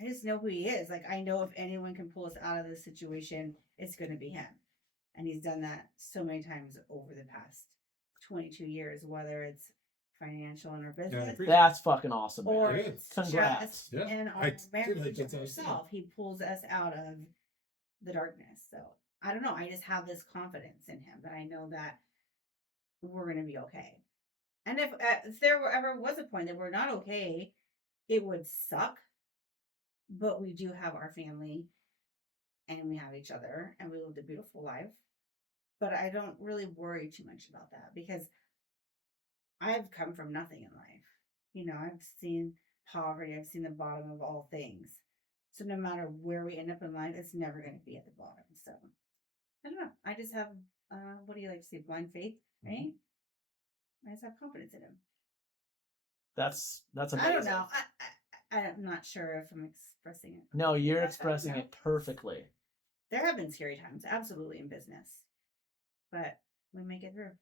I just know who he is. Like, I know if anyone can pull us out of this situation, it's going to be him. And he's done that so many times over the past 22 years, whether it's financial in our business. Yeah, that's fucking awesome. Or it's just in our marriage itself. He pulls us out of the darkness. So I don't know. I just have this confidence in him that I know that we're going to be okay. And if there ever was a point that we're not okay, it would suck. But we do have our family and we have each other and we lived a beautiful life. But I don't really worry too much about that because I've come from nothing in life. You know, I've seen poverty. I've seen the bottom of all things. So no matter where we end up in life, it's never going to be at the bottom. So I don't know. I just have, what do you like to say? Blind faith, right? I just have confidence in him. That's amazing. I don't know. I'm not sure if I'm expressing it. No, you're expressing it perfectly. There have been scary times, absolutely, in business. But we make it through.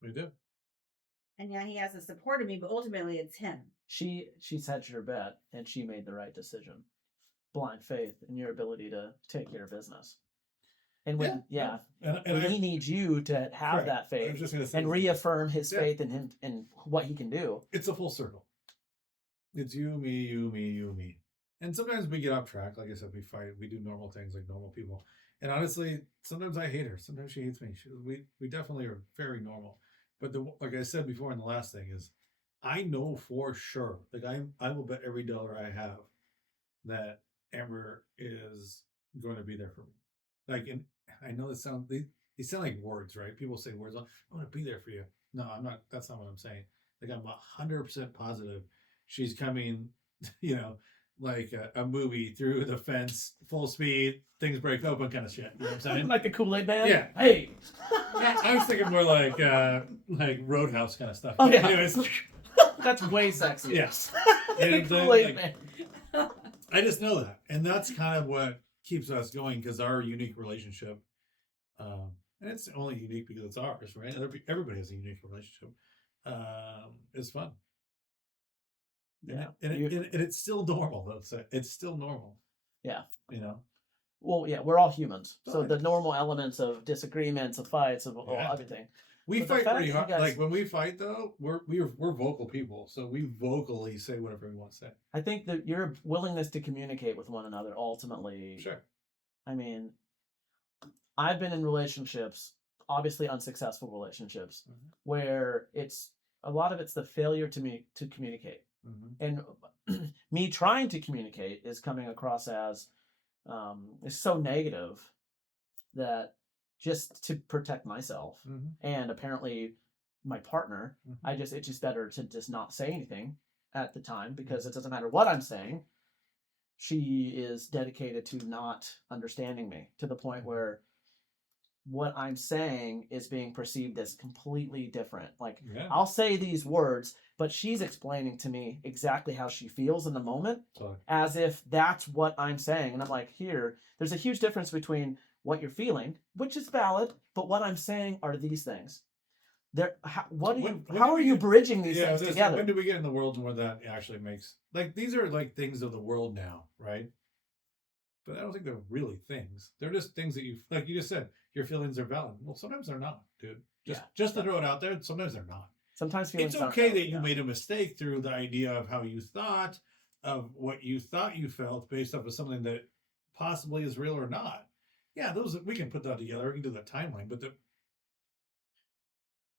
We do. And yeah, he has the support of me, but ultimately it's him. She hedged her bet, and she made the right decision. Blind faith in your ability to take care of business. And when and he needs you to have that faith and reaffirm his faith in him and what he can do. It's a full circle. It's you, me. And sometimes we get off track. Like I said, we fight. We do normal things like normal people. And honestly, sometimes I hate her. Sometimes she hates me. We definitely are very normal. But like I said before, in the last thing is, I know for sure, like I will bet every dollar I have that Amber is going to be there for me. Like, and I know they sound like words, right? People say words. I'm going to be there for you. No, I'm not. That's not what I'm saying. Like, I'm 100% positive she's coming. You know, like a movie through the fence, full speed, things break open, kind of shit. You know what I'm saying? Like the Kool-Aid Man. Yeah. Hey. I was thinking more like Roadhouse kind of stuff. Oh yeah. Anyways. That's way sexier. Yes. The Kool-Aid Man. I just know that, and that's kind of what keeps us going, because our unique relationship, and it's only unique because it's ours, right? Everybody has a unique relationship. Is fun. Yeah, and it's still normal. It's still normal. Yeah, you know. Well, yeah, we're all humans, so the normal elements of disagreements, of fights, of everything. We fight pretty hard. Like when we fight, though, we're vocal people, so we vocally say whatever we want to say. I think that your willingness to communicate with one another ultimately. Sure. I mean, I've been in relationships, obviously unsuccessful relationships, where it's a lot of it's the failure to communicate, and me trying to communicate is coming across as is so negative that. Just to protect myself and apparently my partner, it's just better to just not say anything at the time, because it doesn't matter what I'm saying. She is dedicated to not understanding me, to the point where what I'm saying is being perceived as completely different. Like, I'll say these words, but she's explaining to me exactly how she feels in the moment, as if that's what I'm saying. And I'm like, there's a huge difference between what you're feeling, which is valid, but what I'm saying are these things. How are you bridging these things together? When do we get in the world where that actually makes, like, these are like things of the world now, right? But I don't think they're really things. They're just things that like you just said, your feelings are valid. Well, sometimes they're not, dude. Just to throw it out there, sometimes they're not. Sometimes feelings it's okay that you made a mistake through the idea of how you thought, of what you thought you felt based off of something that possibly is real or not. Yeah, we can put that together. We can do that timeline, but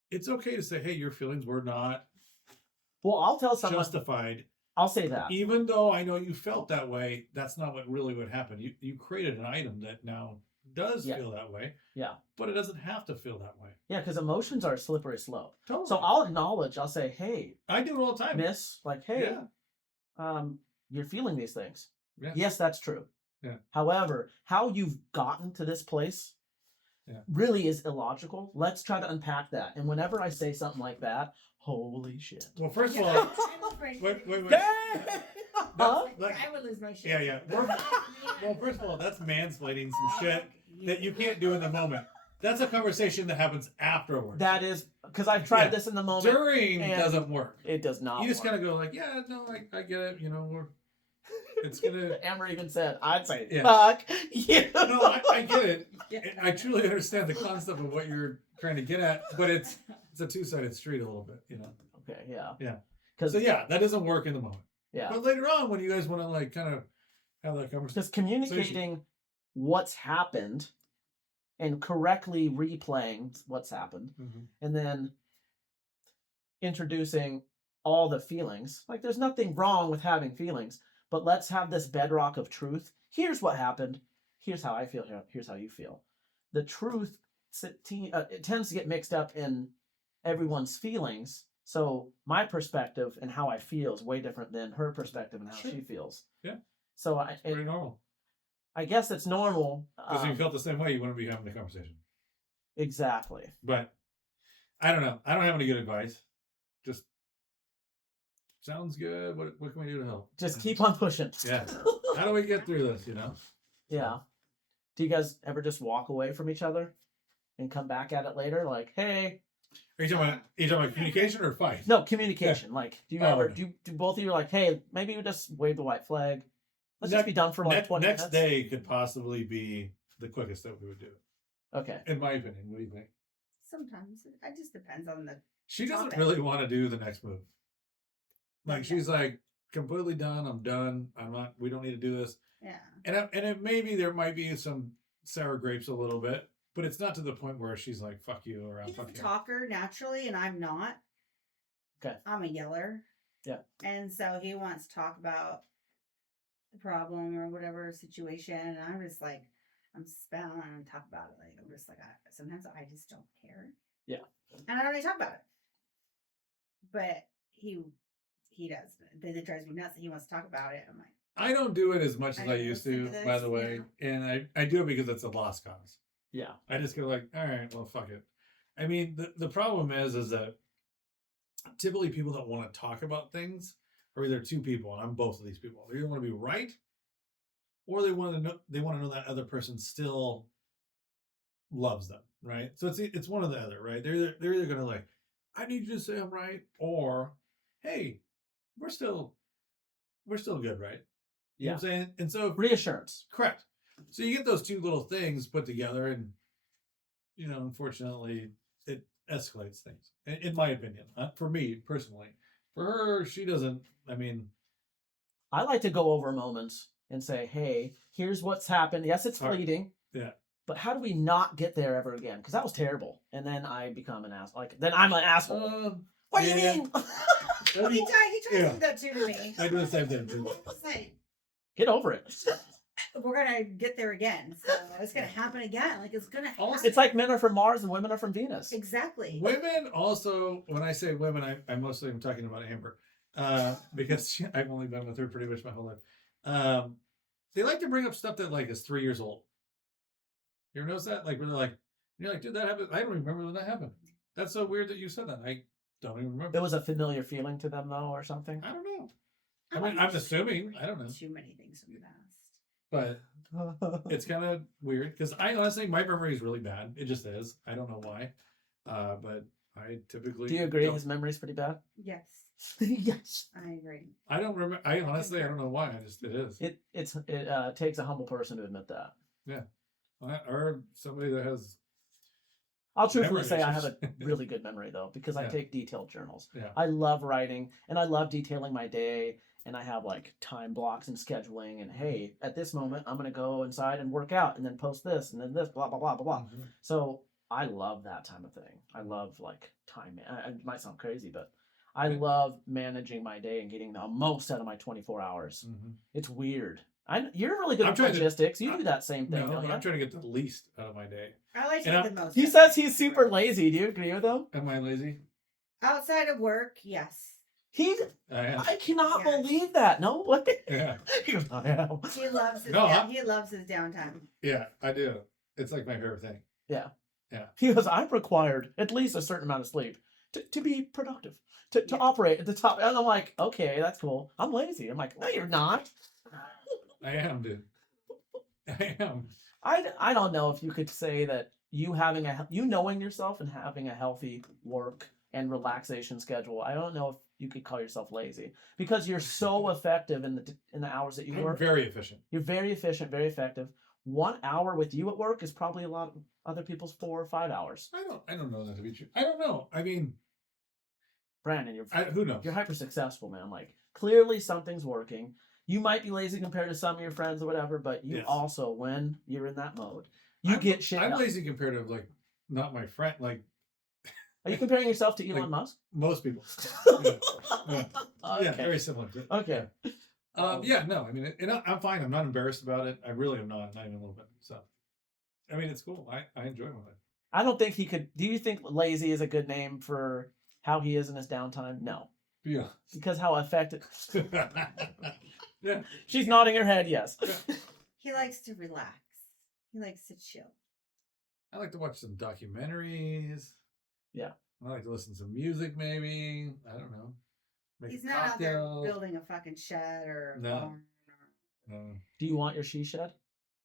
it's okay to say, "Hey, your feelings were not." Well, I'll tell someone justified. I'll say that, even though I know you felt that way, that's not what really would happen. You created an item that now does feel that way. Yeah, but it doesn't have to feel that way. Yeah, because emotions are a slippery slope. Totally. So I'll acknowledge. I'll say, "Hey, I do it all the time, miss. Like, hey, you're feeling these things. Yeah. Yes, that's true. Yeah. However, how you've gotten to this place really is illogical. Let's try to unpack that." And whenever I say something like that, holy shit. Well, first of all, wait. I would lose my shit. Yeah. Well, first of all, that's mansplaining some shit that you can't do in the moment. That's a conversation that happens afterwards. That is, because I've tried this in the moment. During doesn't work. It does not. You just kind of go like, "Yeah, no, I get it. You know, it's gonna." Amber even said, "I'd say, fuck you." No, I get it. I truly understand the concept of what you're trying to get at, but it's a two-sided street a little bit, you know. Okay, yeah. So that doesn't work in the moment. Yeah. But later on, when you guys want to like kind of have that conversation, because communicating what's happened and correctly replaying what's happened, and then introducing all the feelings. Like, there's nothing wrong with having feelings, but let's have this bedrock of truth. Here's what happened. Here's how I feel. Here's how you feel. The truth it tends to get mixed up in everyone's feelings. So my perspective and how I feel is way different than her perspective and how she feels. Yeah. So it's pretty normal. I guess it's normal. Because if you felt the same way, you wouldn't be having the conversation. Exactly. But I don't know. I don't have any good advice. Just sounds good. What can we do to help? Just keep on pushing. Yeah. How do we get through this, you know? Yeah. Do you guys ever just walk away from each other and come back at it later? Like, hey. Are you talking about communication or fight? No, communication. Yeah. Like, do you ever do both of you are like, hey, maybe we just wave the white flag. Let's just be done for like 20 minutes. Next day could possibly be the quickest that we would do. Okay. In my opinion, what do you think? Sometimes it just depends on the. She doesn't really want to do the next move. Like, she's like, completely done. I'm done. We don't need to do this. Yeah. And it maybe there might be some sour grapes a little bit, but it's not to the point where she's like, "Fuck you," or "I'm He's a fucking." talker naturally, and I'm not. Okay. I'm a yeller. Yeah. And so he wants to talk about the problem or whatever situation, and I'm just like, I'm spent. I don't want to talk about it. Like, I'm just like, sometimes I just don't care. Yeah. And I don't really talk about it. But he does. It drives me nuts that he wants to talk about it. I'm like, I don't do it as much as I used listen to, to by this, the way, and I do it because it's a lost cause. Yeah. I just go like, all right, well, fuck it. I mean, the problem is that typically people that want to talk about things are either two people, and I'm both of these people. They either want to be right, or they want to know that other person still loves them, right? So it's one or the other, right? They're either gonna like, I need you to say I'm right, or hey, we're still good, right? You know what I'm saying? And so Reassurance. correct. So you get those two little things put together, and unfortunately, it escalates things. In my opinion, for me personally, for her, she doesn't. I mean, I like to go over moments and say, "Hey, here's what's happened. Yes, it's fleeting. Yeah. But how do we not get there ever again? Because that was terrible." And then I become an asshole. Like, then I'm an asshole. What do you mean? he tries to do that too to me. I do the same thing too. Get over it. We're gonna get there again, so it's gonna happen again. Like it's gonna happen. It's like men are from Mars and women are from Venus. Exactly. Women also, when I say women, I mostly am talking about Amber, because I've only been with her pretty much my whole life. They like to bring up stuff that like is 3 years old. You ever notice that? Like when they're like, you're like, dude, that happened. I don't remember when that happened. That's so weird that you said that. I don't even remember. It was a familiar feeling to them, though, or something. I don't know. I mean, I'm assuming. I don't know. Too many things from the past. But it's kind of weird because I honestly, my memory is really bad. It just is. I don't know why. But I typically. Do you agree his memory's pretty bad? Yes. Yes. I agree. I don't remember. I honestly, I don't know why. It is. It takes a humble person to admit that. Yeah. Or somebody that has. I'll truthfully memory say I have issues. a really good memory, though, because I Yeah. take detailed journals. Yeah. I love writing, and I love detailing my day, and I have like time blocks and scheduling, and hey, at this moment, I'm going to go inside and work out, and then post this, and then this, blah, blah, blah, blah, blah. Mhm. So I love that time of thing. I love like time. It might sound crazy, but I Yeah. love managing my day and getting the most out of my 24 hours. Mhm. It's weird. You're really good I'm at trying to- logistics. You do that same thing, No, don't but you? I'm trying to get the least out of my day. I like to And get the most. He says he's super lazy. Do you agree with him? Am I lazy? Outside of work, yes. I cannot Yes. believe that. No way. Yeah. He goes, I am. He loves his No, he loves his downtime. Yeah, I do. It's like my favorite thing. He goes, I'm required at least a certain amount of sleep to be productive, to operate at the top. And I'm like, okay, that's cool. I'm lazy. I'm like, no, you're not. I am, dude. I am. I don't know if you could say that you knowing yourself and having a healthy work and relaxation schedule. I don't know if you could call yourself lazy because you're so effective in the hours that you I'm work. very efficient. You're very efficient, very effective. 1 hour with you at work is probably a lot of other people's 4 or 5 hours. I don't know that to be true. I don't know. I mean, Brandon, who knows? you're hyper successful, man. Like clearly something's working. You might be lazy compared to some of your friends or whatever, but you Yes. also, when you're in that mode, you get shit I'm done. lazy compared to like not my friend, like Are you comparing yourself to Elon like- Musk? most people. Yeah, Okay. very similar. Okay. Yeah, no. I mean, I'm fine. I'm not embarrassed about it. I really am not even a little bit. So, I mean, it's cool. I enjoy my life. I don't think he could. Do you think lazy is a good name for how he is in his downtime? No. Yeah. Because how effective. Yeah. She's nodding her head, yes. He likes to relax. He likes to chill. I like to watch some documentaries. Yeah. I like to listen to some music, maybe. I don't know. Make He's a not out there cocktail. building a fucking shed or a No. barn. No. Do you want your she shed?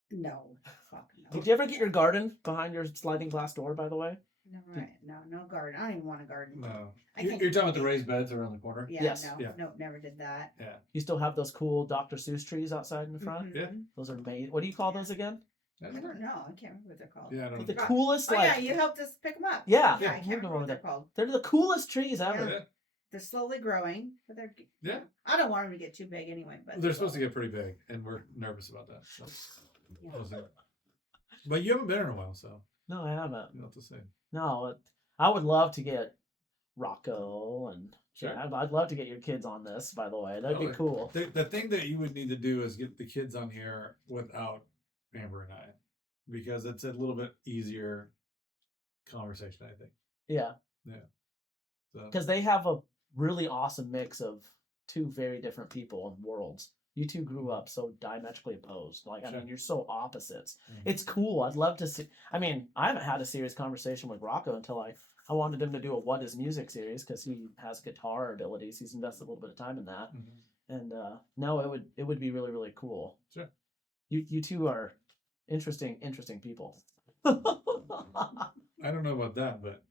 No. Fuck no. Did you ever get your garden behind your sliding glass door, by the by? No, right. No garden. I don't even want a garden. No. I You're can't- talking about the raised beds around the corner? Yeah, Yes. no, Yeah. no, never did that. Yeah. You still have those cool Dr. Seuss trees outside in the front? Mhm. Yeah. Those are amazing. What do you call those again? I don't know. I can't remember what they're called. Yeah, I don't The know. coolest, Oh like, yeah, you helped us pick them up. Yeah. yeah. I Yeah, can't moved them remember over what they're there. called. they're the coolest trees ever. Yeah. They're slowly growing, but they're. Yeah. I don't want them to get too big anyway. But They're supposed to get pretty big, and we're nervous about that. So. Yeah. But you haven't been in a while, so No, I haven't. You know what to say. No, I would love to get Rocco and Sure. yeah, I'd love to get your kids on this. By the way, that'd be cool. The thing that you would need to do is get the kids on here without Amber and I, because it's a little bit easier conversation, I think. Yeah. Because they have a really awesome mix of two very different people and worlds. You two grew up so diametrically opposed. Like, I mean, you're so opposites. It's cool. I'd love to see. I mean, I haven't had a serious conversation with Rocco until I wanted him to do a What Is Music series because he has guitar abilities. He's invested a little bit of time in that. And no, it would be really, really cool. Sure. You two are interesting people. I don't know about that, but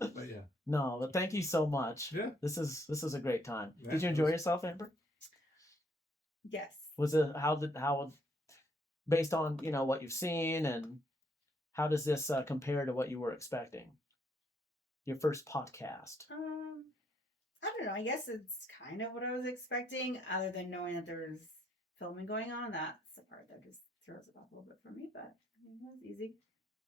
but yeah. No, but thank you so much. Yeah. This is a great time. Yeah, Did you enjoy yourself, Amber? Yes. Was it how based on what you've seen, and how does this compare to what you were expecting? Your first podcast. I don't know. I guess it's kind of what I was expecting, other than knowing that there's filming going on. That's the part that just throws it off a little bit for me, but I mean, that was easy.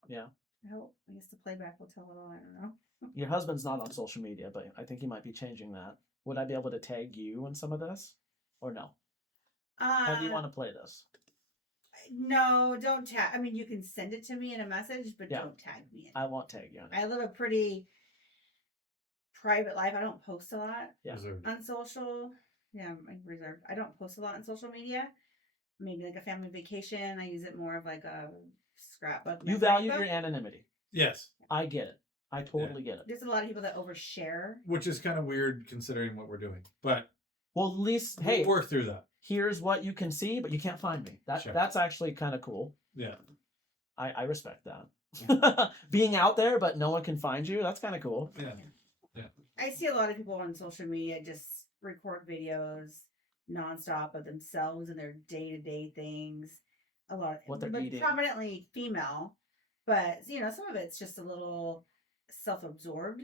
Yeah. I guess the playback will tell it all. I don't know. Your husband's not on social media, but I think he might be changing that. Would I be able to tag you in some of this, or no? How do you want to play this? No, don't tag. I mean, you can send it to me in a message, but don't tag me in it. I won't tag you. I live a pretty private life. I don't post a lot Reserved. on social. Yeah, I'm reserved. I don't post a lot on social media. Maybe like a family vacation. I use it more of like a scrapbook. You value your anonymity. Yes. I get it. I totally get it. There's a lot of people that overshare. Which is kind of weird considering what we're doing. But well, at least we'll work through that. Here's what you can see, but you can't find me. That's actually kind of cool. Yeah. I respect that. Being out there, but no one can find you, that's kind of cool. Yeah. I see a lot of people on social media just record videos nonstop of themselves and their day-to-day things. A lot of what they're eating. Prominently female, but some of it's just a little self-absorbed,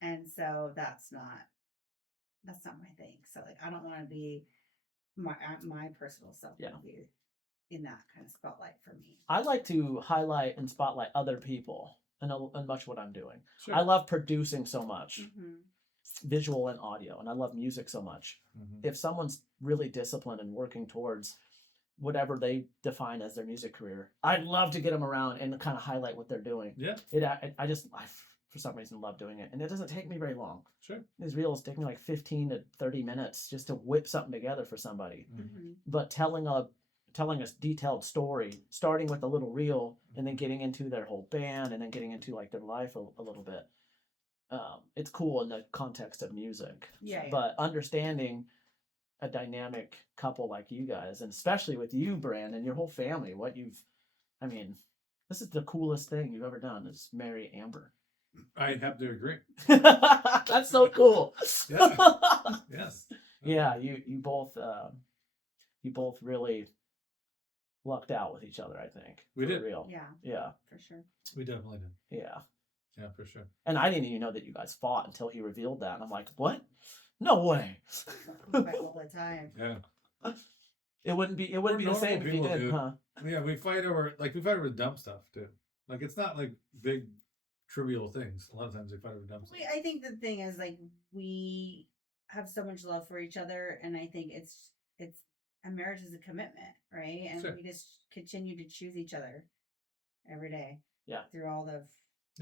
and so that's not my thing. So like, I don't want to be my personal self be in that kind of spotlight for me. I like to highlight and spotlight other people and much what I'm doing. Sure. I love producing so much, visual and audio, and I love music so much. If someone's really disciplined and working towards whatever they define as their music career, I'd love to get them around and kind of highlight what they're doing. Yeah. I for some reason love doing it, and it doesn't take me very long. Sure. These reels take me like 15 to 30 minutes just to whip something together for somebody. But telling a detailed story, starting with a little reel and then getting into their whole band and then getting into like their life a little bit. It's cool in the context of music. Yeah. But understanding a dynamic couple like you guys, and especially with you, Brandon, your whole family, this is the coolest thing you've ever done is marry Amber. I have to agree. That's so cool. Yeah. Yes. Yeah, you both really lucked out with each other, I think. We did. Real. Yeah. Yeah. For sure. We definitely did. Yeah. Yeah, for sure. And I didn't even know that you guys fought until he revealed that. And I'm like, what? No way. We fight all the time. Yeah. It wouldn't be the same if you did, huh? Yeah, we fight over dumb stuff too. Like, it's not like big trivial things. A lot of times we fight over dumb stuff. I think the thing is, like, we have so much love for each other, and I think it's a marriage is a commitment, right? And we just continue to choose each other every day. Yeah. Through all the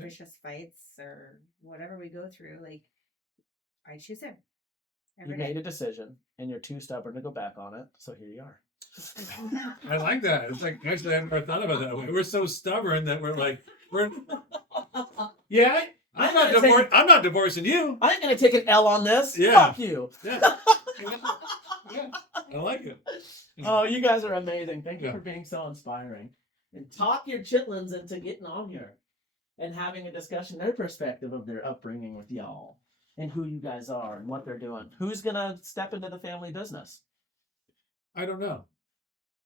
vicious fights or whatever we go through, like, I choose him. You made a decision, and you're too stubborn to go back on it, so here you are. I like that. It's like, actually, I never thought about it that way. We're so stubborn that yeah, I'm not divorcing you. I ain't gonna take an L on this. Yeah. Fuck you. Yeah. Yeah. I like it. Oh, you guys are amazing. Thank you for being so inspiring. And talk your chitlins into getting on here and having a discussion, their perspective of their upbringing with y'all and who you guys are and what they're doing. Who's gonna step into the family business? I don't know.